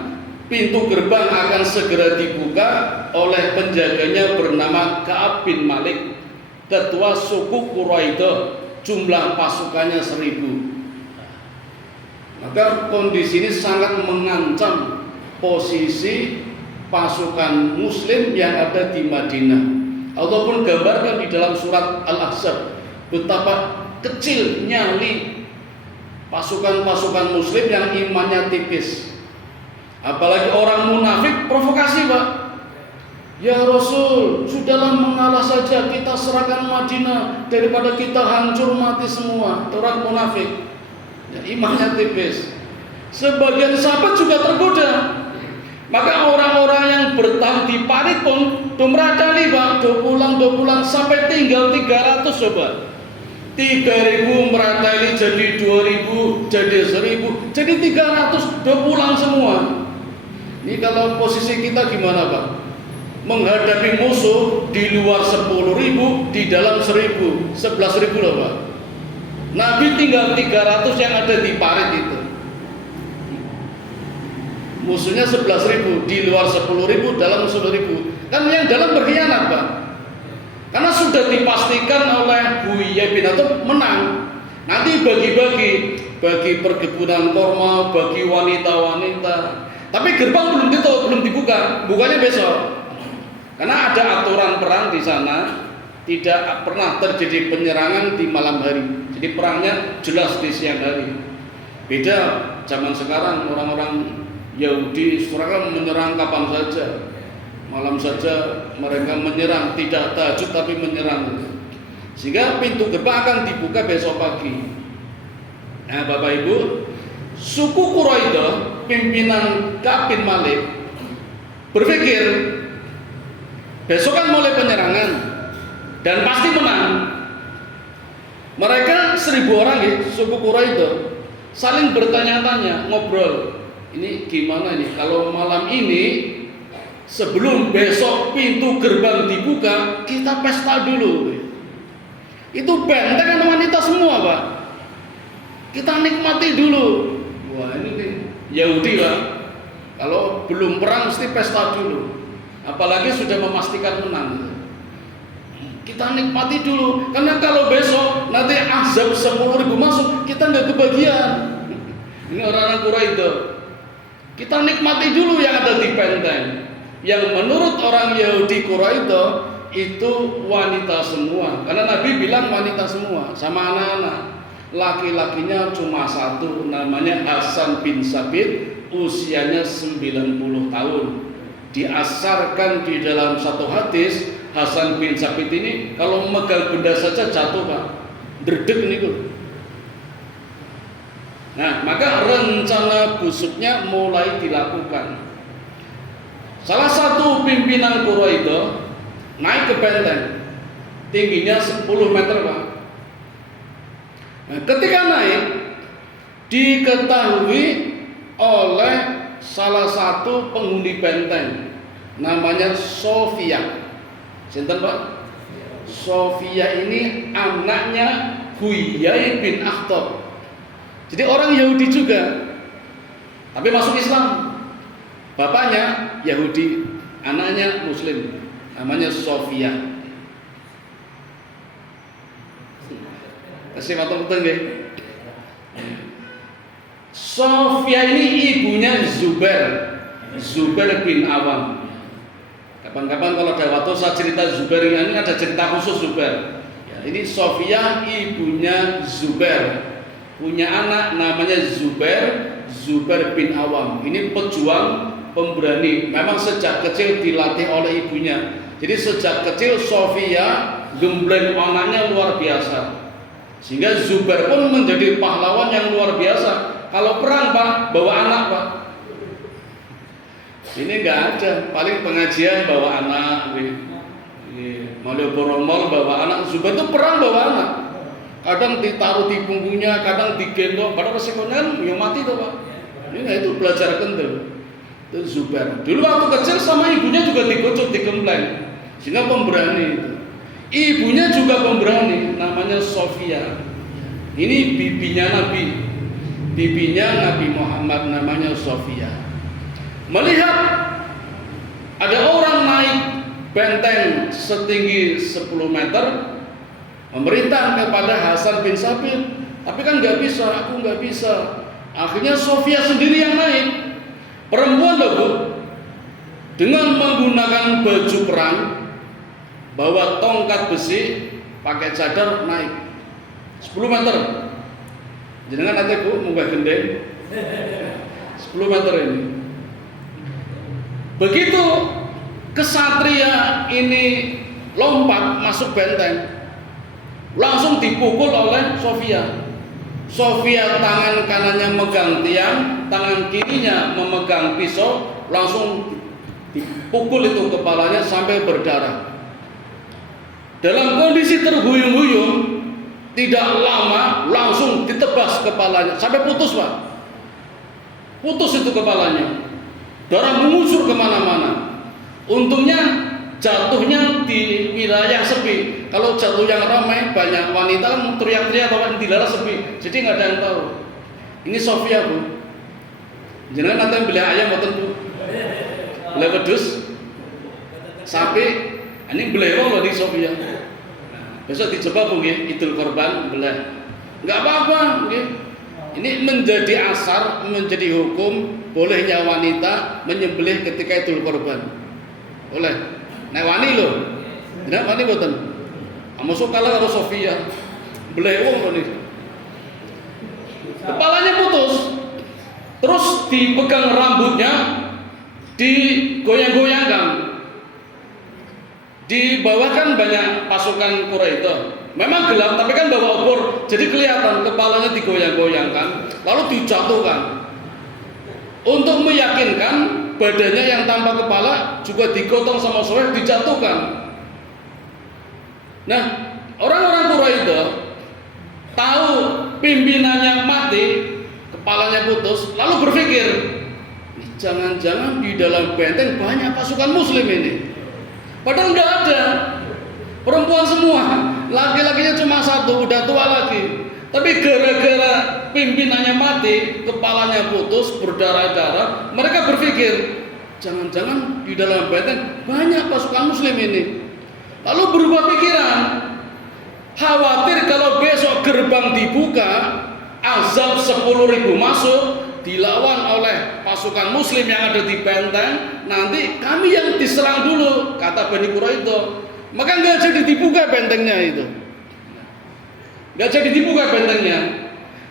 pintu gerbang akan segera dibuka oleh penjaganya bernama Ka'ab bin Malik, ketua suku Quraidah, jumlah pasukannya 1000. Maka kondisi ini sangat mengancam posisi pasukan muslim yang ada di Madinah. Allah pun gambarkan di dalam surat Al-Ahzab betapa kecil nyali pasukan-pasukan muslim yang imannya tipis. Apalagi orang munafik provokasi, Pak. Ya Rasul, sudahlah mengalah saja, kita serahkan Madinah daripada kita hancur mati semua. Orang munafik, ya, imannya tipis. Sebagian sahabat juga tergoda. Maka orang-orang yang bertahan di parit pun meradani, Pak. Do pulang sampai tinggal 300 coba. 3.000 meradani jadi 2.000, jadi 1.000, jadi 300 do pulang semua. Ini kalau posisi kita gimana, Pak? Menghadapi musuh di luar 10.000, di dalam 1.000, 11.000 loh, Pak. Nabi tinggal 300 yang ada di parit itu. Musuhnya 11.000, di luar 10.000, dalam 10.000. Kan yang dalam berkhianat, Pak. Karena sudah dipastikan oleh Huyai bin Akhtab menang. Nanti bagi-bagi, bagi perkebunan korma, bagi wanita-wanita. Tapi gerbang belum ditutup, belum dibuka. Bukanya besok. Karena ada aturan perang di sana, tidak pernah terjadi penyerangan di malam hari. Jadi perangnya jelas di siang hari. Beda zaman sekarang, orang-orang Yahudi sekarang menyerang kapan saja. Malam saja mereka menyerang, tidak tahajud tapi menyerang. Sehingga pintu gerbang akan dibuka besok pagi. Nah, Bapak Ibu, suku Quraidah, pimpinan Ka'ab bin Malik berpikir besok kan mulai penyerangan dan pasti menang. Mereka 1.000 orang ya, suku Quraidah saling bertanya-tanya, ngobrol. Ini gimana ini kalau malam ini sebelum besok pintu gerbang dibuka, kita pesta dulu. Itu benteng kan wanita semua, Pak. Kita nikmati dulu. Wah, ini nih Yahudi, Pak. Kalau belum perang mesti pesta dulu. Apalagi sudah memastikan menang. Kita nikmati dulu. Karena kalau besok nanti Ahzab 10.000 masuk, kita nggak kebagian. Ini orang-orang Quraidah. Kita nikmati dulu yang ada di benteng. Yang menurut orang Yahudi Quraidah itu wanita semua. Karena Nabi bilang wanita semua, sama anak-anak. Laki-lakinya cuma satu, namanya Hasan bin Sabit, usianya 90 tahun. Diasarkan di dalam satu hadis, Hasan bin Sabit ini kalau memegang benda saja jatuh, Pak. Dredeg niku. Nah, maka rencana busuknya mulai dilakukan. Salah satu pimpinan Quraidah naik ke benteng, tingginya 10 meter, Pak. Nah, ketika naik, diketahui oleh salah satu penghuni benteng, namanya Sofia. Sinten, Pak? Sofia ini anaknya Huyai bin Akhtab. Jadi orang Yahudi juga, tapi masuk Islam. Bapaknya Yahudi, anaknya Muslim, namanya Sofia. Kasih matang-matang deh. Sofia ini ibunya Zubair bin Awam. Kapan-kapan kalau ada waktu saya cerita Zubair, ini ada cerita khusus Zubair. Ya, ini Sofia ibunya Zubair, punya anak namanya Zubair bin Awam. Ini pejuang, pemberani. Memang sejak kecil dilatih oleh ibunya. Jadi sejak kecil Sofia gembleng anaknya luar biasa. Sehingga Zubair pun menjadi pahlawan yang luar biasa. Kalau perang, Pak, bawa anak, Pak. Ini nggak ada, paling pengajian bawa anak, Malioboro-Mall bawa anak. Zubair itu perang bawa anak. Kadang ditaruh di punggungnya, kadang digendong. Pada resikonya ya mati tuh, Pak. Ini itu belajar kendel. Itu Zubair. Dulu waktu kecil sama ibunya juga dikucuk, digembleng. Sehingga pemberani itu. Ibunya juga pemberani, namanya Sofia. Ini bibinya Nabi Muhammad, namanya Sofia. melihat ada orang naik benteng setinggi 10 meter, memerintah kepada Hasan bin Sabit, tapi kan nggak bisa, aku nggak bisa. Akhirnya Sofia sendiri yang naik, perempuan loh Bu, dengan menggunakan baju perang, bawa tongkat besi, pakai cadar, naik 10 meter. Jangan nanti Bu, munggah gendeng 10 meter ini. Begitu kesatria ini lompat masuk benteng, langsung dipukul oleh Sofia. Sofia tangan kanannya megang tiang, tangan kirinya memegang pisau, langsung dipukul itu kepalanya sampai berdarah. Dalam kondisi terhuyung-huyung, tidak lama langsung ditebas kepalanya sampai putus Pak. Putus itu kepalanya, darah mengucur kemana-mana. Untungnya jatuhnya di wilayah sepi. Kalau jatuh yang ramai, banyak wanita kan teriak-teriak atau dilarang sepi, jadi nggak ada yang tahu. Ini Sofia Bu. Jangan nanti beli ayam atau Bu, beli wedus, sapi. Ini beli loh di Sofia. Besok dijebak Bu, Idul Korban belah. Nggak apa-apa, ini menjadi asar, menjadi hukum bolehnya wanita menyembelih ketika Idul Korban. Boleh. Nek wani lho. Nek wani mboten. Amusuk kalah karo Sofia. Blewong lho nih. Kepalanya putus. Terus dipegang rambutnya, digoyang-goyangkan. Di bawah kan banyak pasukan Quraisy. Memang gelap tapi kan bawa obor, jadi kelihatan kepalanya digoyang-goyangkan, lalu dijatuhkan. Untuk meyakinkan badannya yang tanpa kepala juga digotong sama Sofia, dijatuhkan. Nah, orang-orang Quraisy tahu pimpinannya mati, kepalanya putus, lalu berpikir, jangan-jangan di dalam benteng banyak pasukan Muslim ini. Padahal nggak ada, perempuan semua, laki-lakinya cuma satu, udah tua lagi. Tapi gara-gara pimpinannya mati, kepalanya putus, berdarah-darah, mereka berpikir, jangan-jangan di dalam benteng banyak pasukan Muslim ini. Lalu berubah pikiran, khawatir kalau besok gerbang dibuka, azab 10.000 masuk, dilawan oleh pasukan Muslim yang ada di benteng, nanti kami yang diserang dulu, kata Bani Quraisy. Maka nggak jadi dibuka bentengnya itu. Nggak jadi dibuka bentengnya,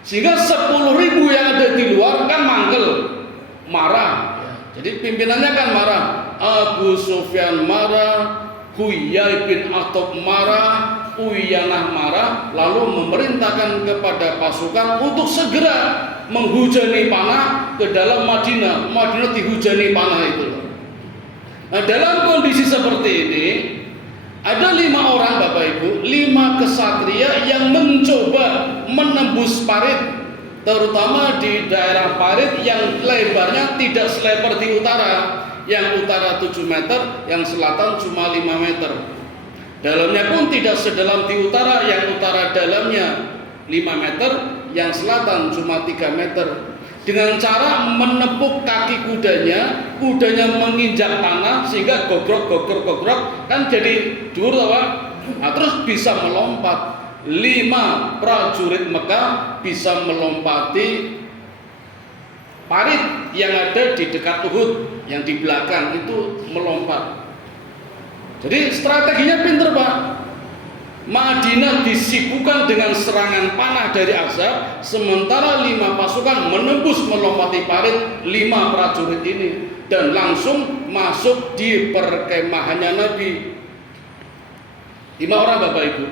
sehingga 10.000 yang ada di luar kan manggel, marah. Jadi pimpinannya kan marah, Abu Sufyan marah, Huyai bin Akhtab marah, Uyanah marah, lalu memerintahkan kepada pasukan untuk segera menghujani panah ke dalam Madinah. Madinah dihujani panah itu. Nah, dalam kondisi seperti ini, ada 5 orang Bapak Ibu, 5 kesatria yang mencoba menembus parit, terutama di daerah parit yang lebarnya tidak selebar di utara, yang utara 7 meter, yang selatan cuma 5 meter. Dalamnya pun tidak sedalam di utara, yang utara dalamnya 5 meter, yang selatan cuma 3 meter. Dengan cara menepuk kaki kudanya, kudanya menginjak tanah sehingga gogrok kan jadi dur Pak. Nah, terus bisa melompat. 5 prajurit Mekah bisa melompati parit yang ada di dekat Uhud, yang di belakang itu melompat. Jadi strateginya pinter Pak. Madinah disibukkan dengan serangan panah dari Ahzab, sementara 5 pasukan menembus melompati parit 5 prajurit ini dan langsung masuk di perkemahannya Nabi. 5 orang Bapak Ibu.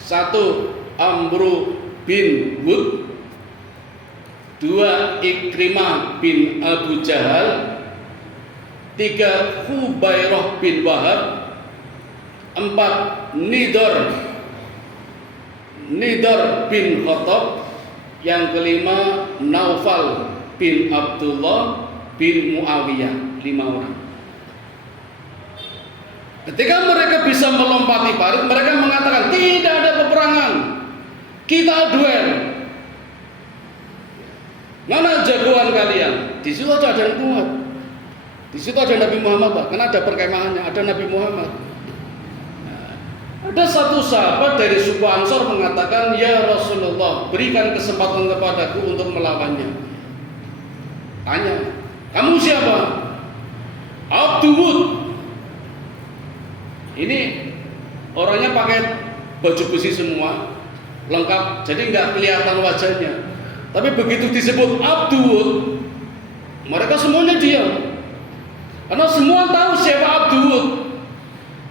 1 Amru bin Wud, 2 Ikrimah bin Abu Jahal, 3 Hubairah bin Wahab, 4 Nidar bin Khattab, yang kelima Naufal bin Abdullah bin Muawiyah. 5 orang. Ketika mereka bisa melompati parit, mereka mengatakan tidak ada peperangan, kita duel. Mana jagoan kalian? Di situ ada yang kuat. Di situ ada Nabi Muhammad, Pak. Karena ada perkemahannya, ada Nabi Muhammad. Nah, ada satu sahabat dari suku Ansor mengatakan, "Ya Rasulullah, berikan kesempatan kepadaku untuk melawannya." Tanya, "Kamu siapa?" "Abdul." Ini orangnya pakai baju besi semua, lengkap, jadi nggak kelihatan wajahnya. Tapi begitu disebut Abdul, mereka semuanya diam. Karena semua tahu siapa Abdul.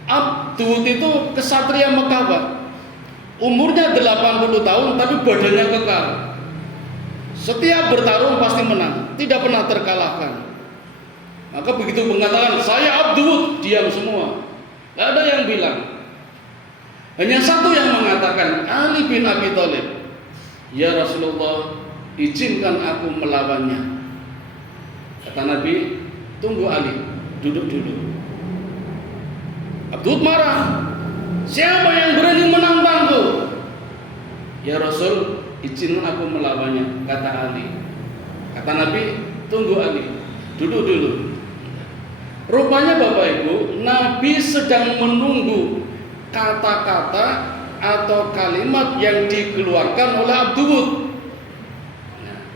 Abdul itu kesatria Mekah, Pak. Umurnya 80 tahun tapi badannya kekar. Setiap bertarung pasti menang, tidak pernah terkalahkan. Maka begitu mengatakan saya Abdul, diam semua. Tidak ada yang bilang. Hanya satu yang mengatakan, Ali bin Abi Thalib. "Ya Rasulullah, izinkan aku melawannya." Kata Nabi, "Tunggu Ali, duduk dulu." Abdul marah, "Siapa yang berani menantangku?" "Ya Rasul, izin aku melawannya," kata Ali. Kata Nabi, "Tunggu Ali, duduk dulu." Rupanya Bapak Ibu, Nabi sedang menunggu kata-kata atau kalimat yang dikeluarkan oleh Abdul.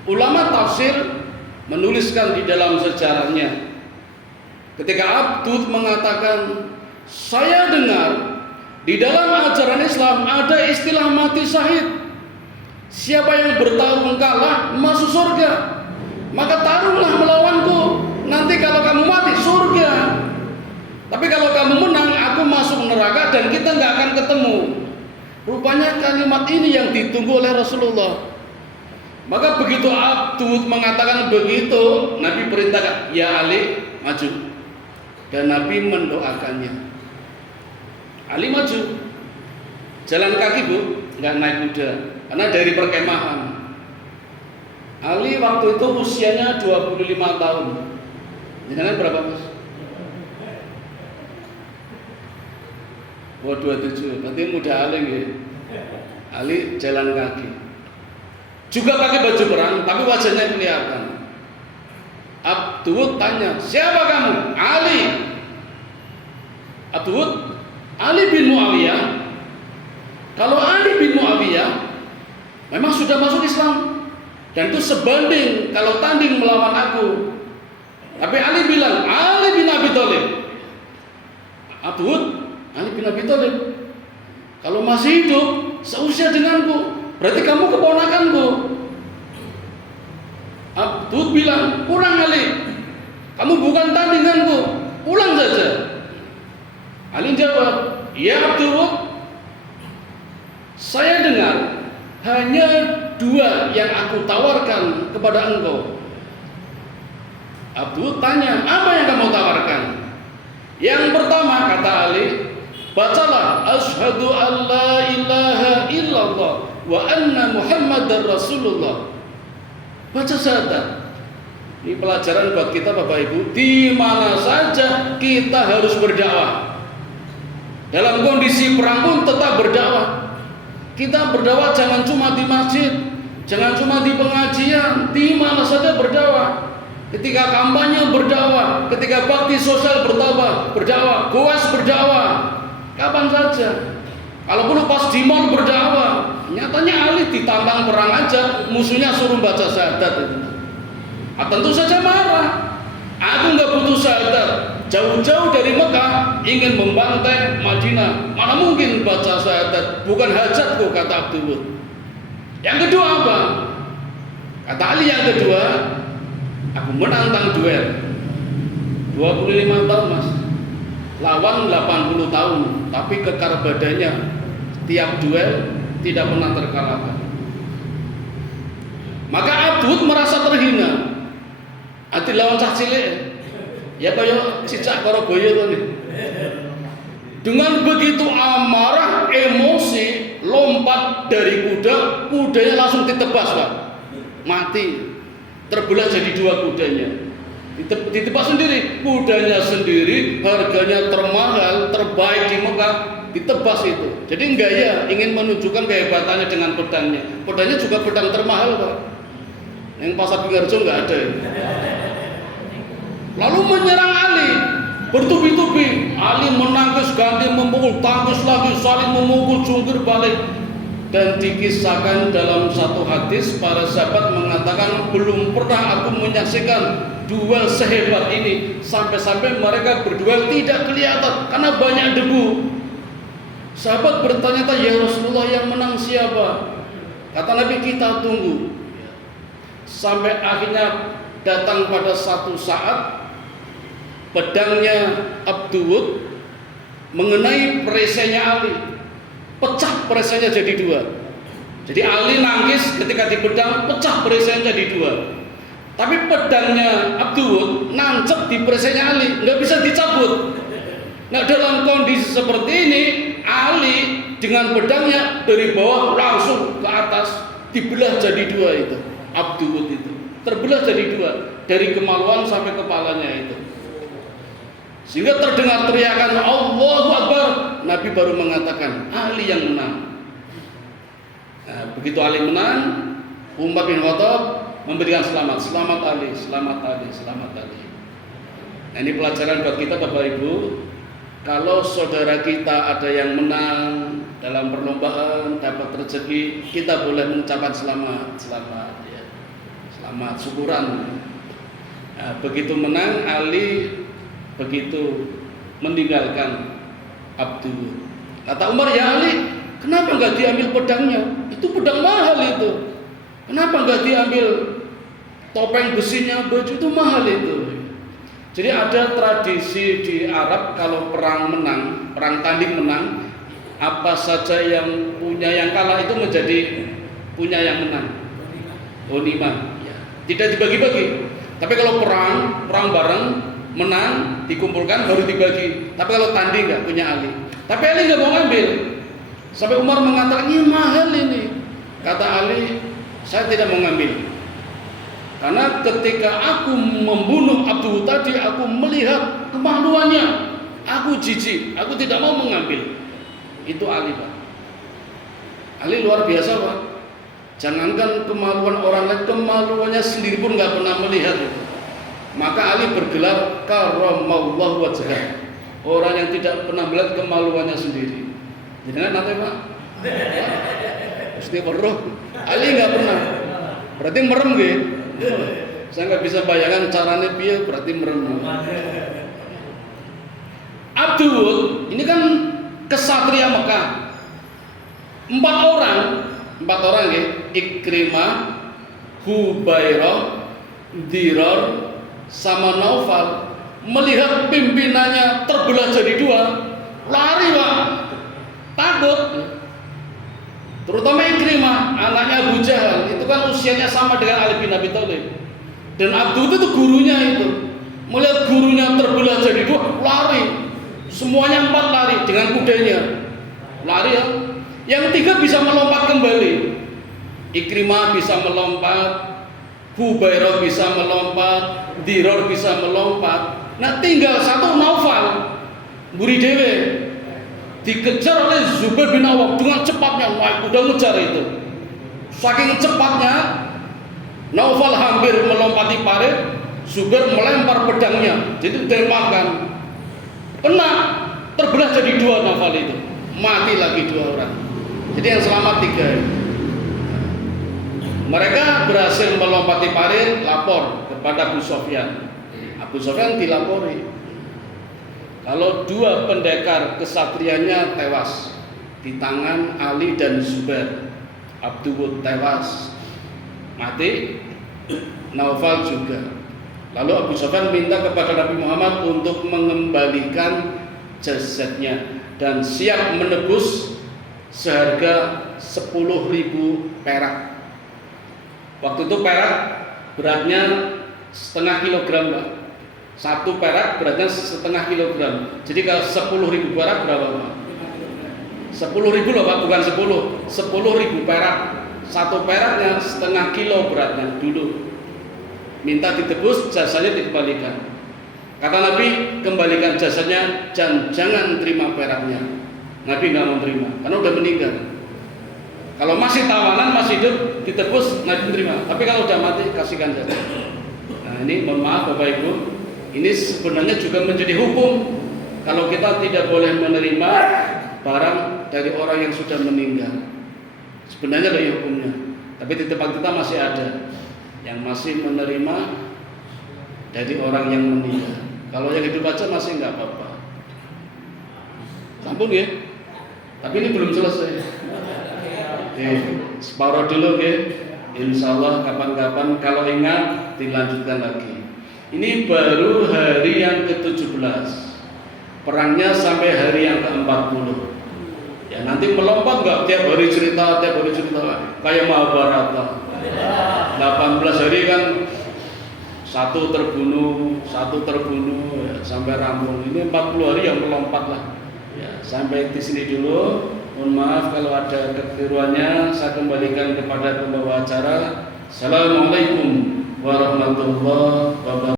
Ulama tafsir menuliskan di dalam sejarahnya, ketika Abdul mengatakan, "Saya dengar di dalam ajaran Islam ada istilah mati syahid. Siapa yang bertarung kalah masuk surga. Maka tarunglah melawanku. Nanti kalau kamu mati surga. Tapi kalau kamu menang aku masuk neraka dan kita nggak akan ketemu." Rupanya kalimat ini yang ditunggu oleh Rasulullah. Maka begitu Abdul mengatakan begitu, Nabi perintahkan, "Ya Ali, maju." Dan Nabi mendoakannya. Ali maju, jalan kaki Bu, nggak naik kuda, karena dari perkemahan. Ali waktu itu usianya 25 tahun. Jangan berapa Mas? 27, berarti muda Ali ya. Ali jalan kaki, juga pakai baju perang, tapi wajahnya kelihatan. Abdul tanya, "Siapa kamu?" "Ali." Abdul, "Ali bin Muawiyah." Kalau Ali bin Muawiyah memang sudah masuk Islam dan itu sebanding kalau tanding melawan aku. Tapi Ali bilang, "Ali bin Abi Thalib." Abdul, "Ali bin Abi Thalib kalau masih hidup seusia denganku, berarti kamu keponakanku." Abdul bilang, "Kurang Ali, kamu bukan tandinganku, pulang saja." Ali jawab, "Ya Abdul, saya dengar hanya 2 yang aku tawarkan kepada engkau." Abdul tanya, "Apa yang kamu tawarkan?" "Yang pertama," kata Ali, "bacalah asyhadu an la ilaha illallah wa anna muhammadar rasulullah." Baca syahadat. Ini pelajaran buat kita Bapak Ibu, di mana saja kita harus berdakwah. Dalam kondisi perang pun tetap berdakwah. Kita berdakwah jangan cuma di masjid, jangan cuma di pengajian, di mana saja berdakwah. Ketika kampanye berdakwah, ketika bakti sosial berdakwah, goes berdakwah, kapan saja. Kalau perlu pas di mall berdakwah. Nyatanya Ali ditantang perang aja, musuhnya suruh baca syahadat itu. Tentu saja marah. Aku nggak butuh syahadat. Jauh-jauh dari Mekah ingin membantai Madinah. Mana mungkin baca syahadat? Bukan hajatku, kata Abdul. Yang kedua apa? Kata Ali yang kedua, aku menantang duel. 25 tahun Mas, lawan 80 tahun, tapi kekar badannya, tiap duel tidak pernah terkalahkan. Maka Abdul merasa terhina. Ati lawan cah cilik, ya kaya cicak karo boyo to nih. Dengan begitu amarah, emosi, lompat dari kuda, kudanya langsung ditebas Pak, mati, terbelah jadi 2 kudanya. Ditebas sendiri, kudanya sendiri, harganya termahal, terbaik di Mekah, ditebas itu. Jadi gaya ingin menunjukkan kehebatannya dengan pedangnya. Pedangnya juga pedang termahal Pak. Yang pasar Pinggarjo nggak ada. Lalu menyerang Ali, bertubi-tubi. Ali menangkis, ganti memukul, tangkis lagi, saling memukul, jungkir balik. Dan dikisahkan dalam satu hadis, para sahabat mengatakan belum pernah aku menyaksikan duel sehebat ini. Sampai-sampai mereka berduel tidak kelihatan karena banyak debu. Sahabat bertanya, ya Rasulullah, yang menang siapa? Kata Nabi, kita tunggu. Sampai akhirnya datang pada satu saat pedangnya Abdul mengenai perisainya Ali, pecah perisainya jadi dua. Jadi Ali nangkis ketika di pedang, pecah perisainya jadi dua. Tapi pedangnya Abdul nancep di perisainya Ali, nggak bisa dicabut. Nah, dalam kondisi seperti ini, Ali dengan pedangnya dari bawah langsung ke atas, dibelah jadi dua itu. Abdul itu terbelah jadi dua, dari kemaluan sampai kepalanya itu, sehingga terdengar teriakan Allahu Akbar. Nabi baru mengatakan Ali yang menang. Nah, begitu Ali menang, Umar bin Khattab memberikan selamat Ali, selamat Ali, selamat Ali. Nah, ini pelajaran buat kita Bapak Ibu. Kalau saudara kita ada yang menang dalam perlombaan, dapat rezeki, kita boleh mengucapkan selamat ya. Selamat, syukuran. Nah, begitu menang, Ali begitu meninggalkan Abdul. Kata Umar, ya Ali, kenapa nggak diambil pedangnya? Itu pedang mahal itu. Kenapa nggak diambil topeng besinya, baju itu mahal itu? Jadi ada tradisi di Arab, kalau perang menang, perang tanding menang, apa saja yang punya yang kalah itu menjadi punya yang menang. Ghanimah. Tidak dibagi-bagi. Tapi kalau perang bareng menang dikumpulkan baru dibagi. Tapi kalau tanding nggak, punya Ali. Tapi Ali nggak mau ngambil. Sampai Umar mengatakan, ini mahal ini. Kata Ali, saya tidak mau ngambil. Karena ketika aku membunuh Abdul tadi, aku melihat kemaluannya, aku jijik, aku tidak mau mengambil. Itu Ali, Pak. Ali luar biasa, Pak. Jangankan kemaluan orang lain, kemaluannya sendiri pun nggak pernah melihat itu. Maka Ali bergelar karramallahu wajhah, orang yang tidak pernah melihat kemaluannya sendiri. Jadi nanti Pak, pasti perlu. Ali nggak pernah, berarti merem gitu. Saya nggak bisa bayangkan caranya dia, berarti merem. Abdul ini kan kesatria Mekah. Empat orang ya, Ikrimah, Hubairah, Dirar, sama Naufal, melihat pimpinannya terbelah jadi dua, lari Pak, takut. Terutama Ikrimah, anaknya Abu Jahal, itu kan usianya sama dengan Ali bin Abi Thalib. Dan Abdul itu gurunya itu, melihat gurunya terbelah jadi dua, lari. Semuanya empat lari dengan kudanya, lari ya. Yang tiga bisa melompat kembali. Ikrimah bisa melompat, Hubairah bisa melompat, Dirar bisa melompat. Nah, tinggal satu Naufal, buri dewe, dikejar oleh Zubair bin Awam dengan cepatnya, naik kuda ngejar itu. Saking cepatnya, Naufal hampir melompati parit, Zubair melempar pedangnya, jadi ditembakkan, kena, terbelah jadi dua Naufal itu, mati lagi dua orang. Jadi yang selamat tiga. Mereka berhasil melompati parit, lapor kepada Abu Sufyan. Abu Sufyan dilapori, kalau dua pendekar kesatrianya tewas di tangan Ali dan Zubair. Abdul tewas, mati, Naufal juga. Lalu Abu Sufyan minta kepada Nabi Muhammad untuk mengembalikan jasadnya dan siap menebus seharga 10.000 perak. Waktu itu perak beratnya setengah kilogram, Pak. Satu perak beratnya setengah kilogram. Jadi kalau 10.000 perak berapa, Pak? 10.000 loh, Pak, bukan 10. 10.000 perak. Satu peraknya setengah kilo beratnya dulu. Minta ditebus, jasanya dikembalikan. Kata Nabi, kembalikan jasanya, jangan terima peraknya. Nabi nggak mau terima, karena udah meninggal. Kalau masih tawanan, masih hidup, ditebus, Nabi terima. Tapi kalau udah mati, kasihkan saja. Nah ini mohon maaf Bapak Ibu, ini sebenarnya juga menjadi hukum. Kalau kita tidak boleh menerima barang dari orang yang sudah meninggal, sebenarnya dari hukumnya. Tapi di tempat kita masih ada yang masih menerima dari orang yang meninggal. Kalau yang hidup aja masih nggak apa-apa. Sampun ya. Tapi ini belum selesai. Separuh dulu ya. Insya Allah kapan-kapan kalau ingat dilanjutkan lagi. Ini baru hari yang ke-17. Perangnya sampai hari yang ke-40. Ya nanti melompat nggak tiap hari cerita kayak Mahabharata. 18 hari kan satu terbunuh ya, sampai rampung. Ini 40 hari yang melompat lah. Ya, sampai di sini dulu. Mohon maaf kalau ada kekeliruannya, saya kembalikan kepada pembawa acara. Assalamualaikum warahmatullahi wabarakatuh.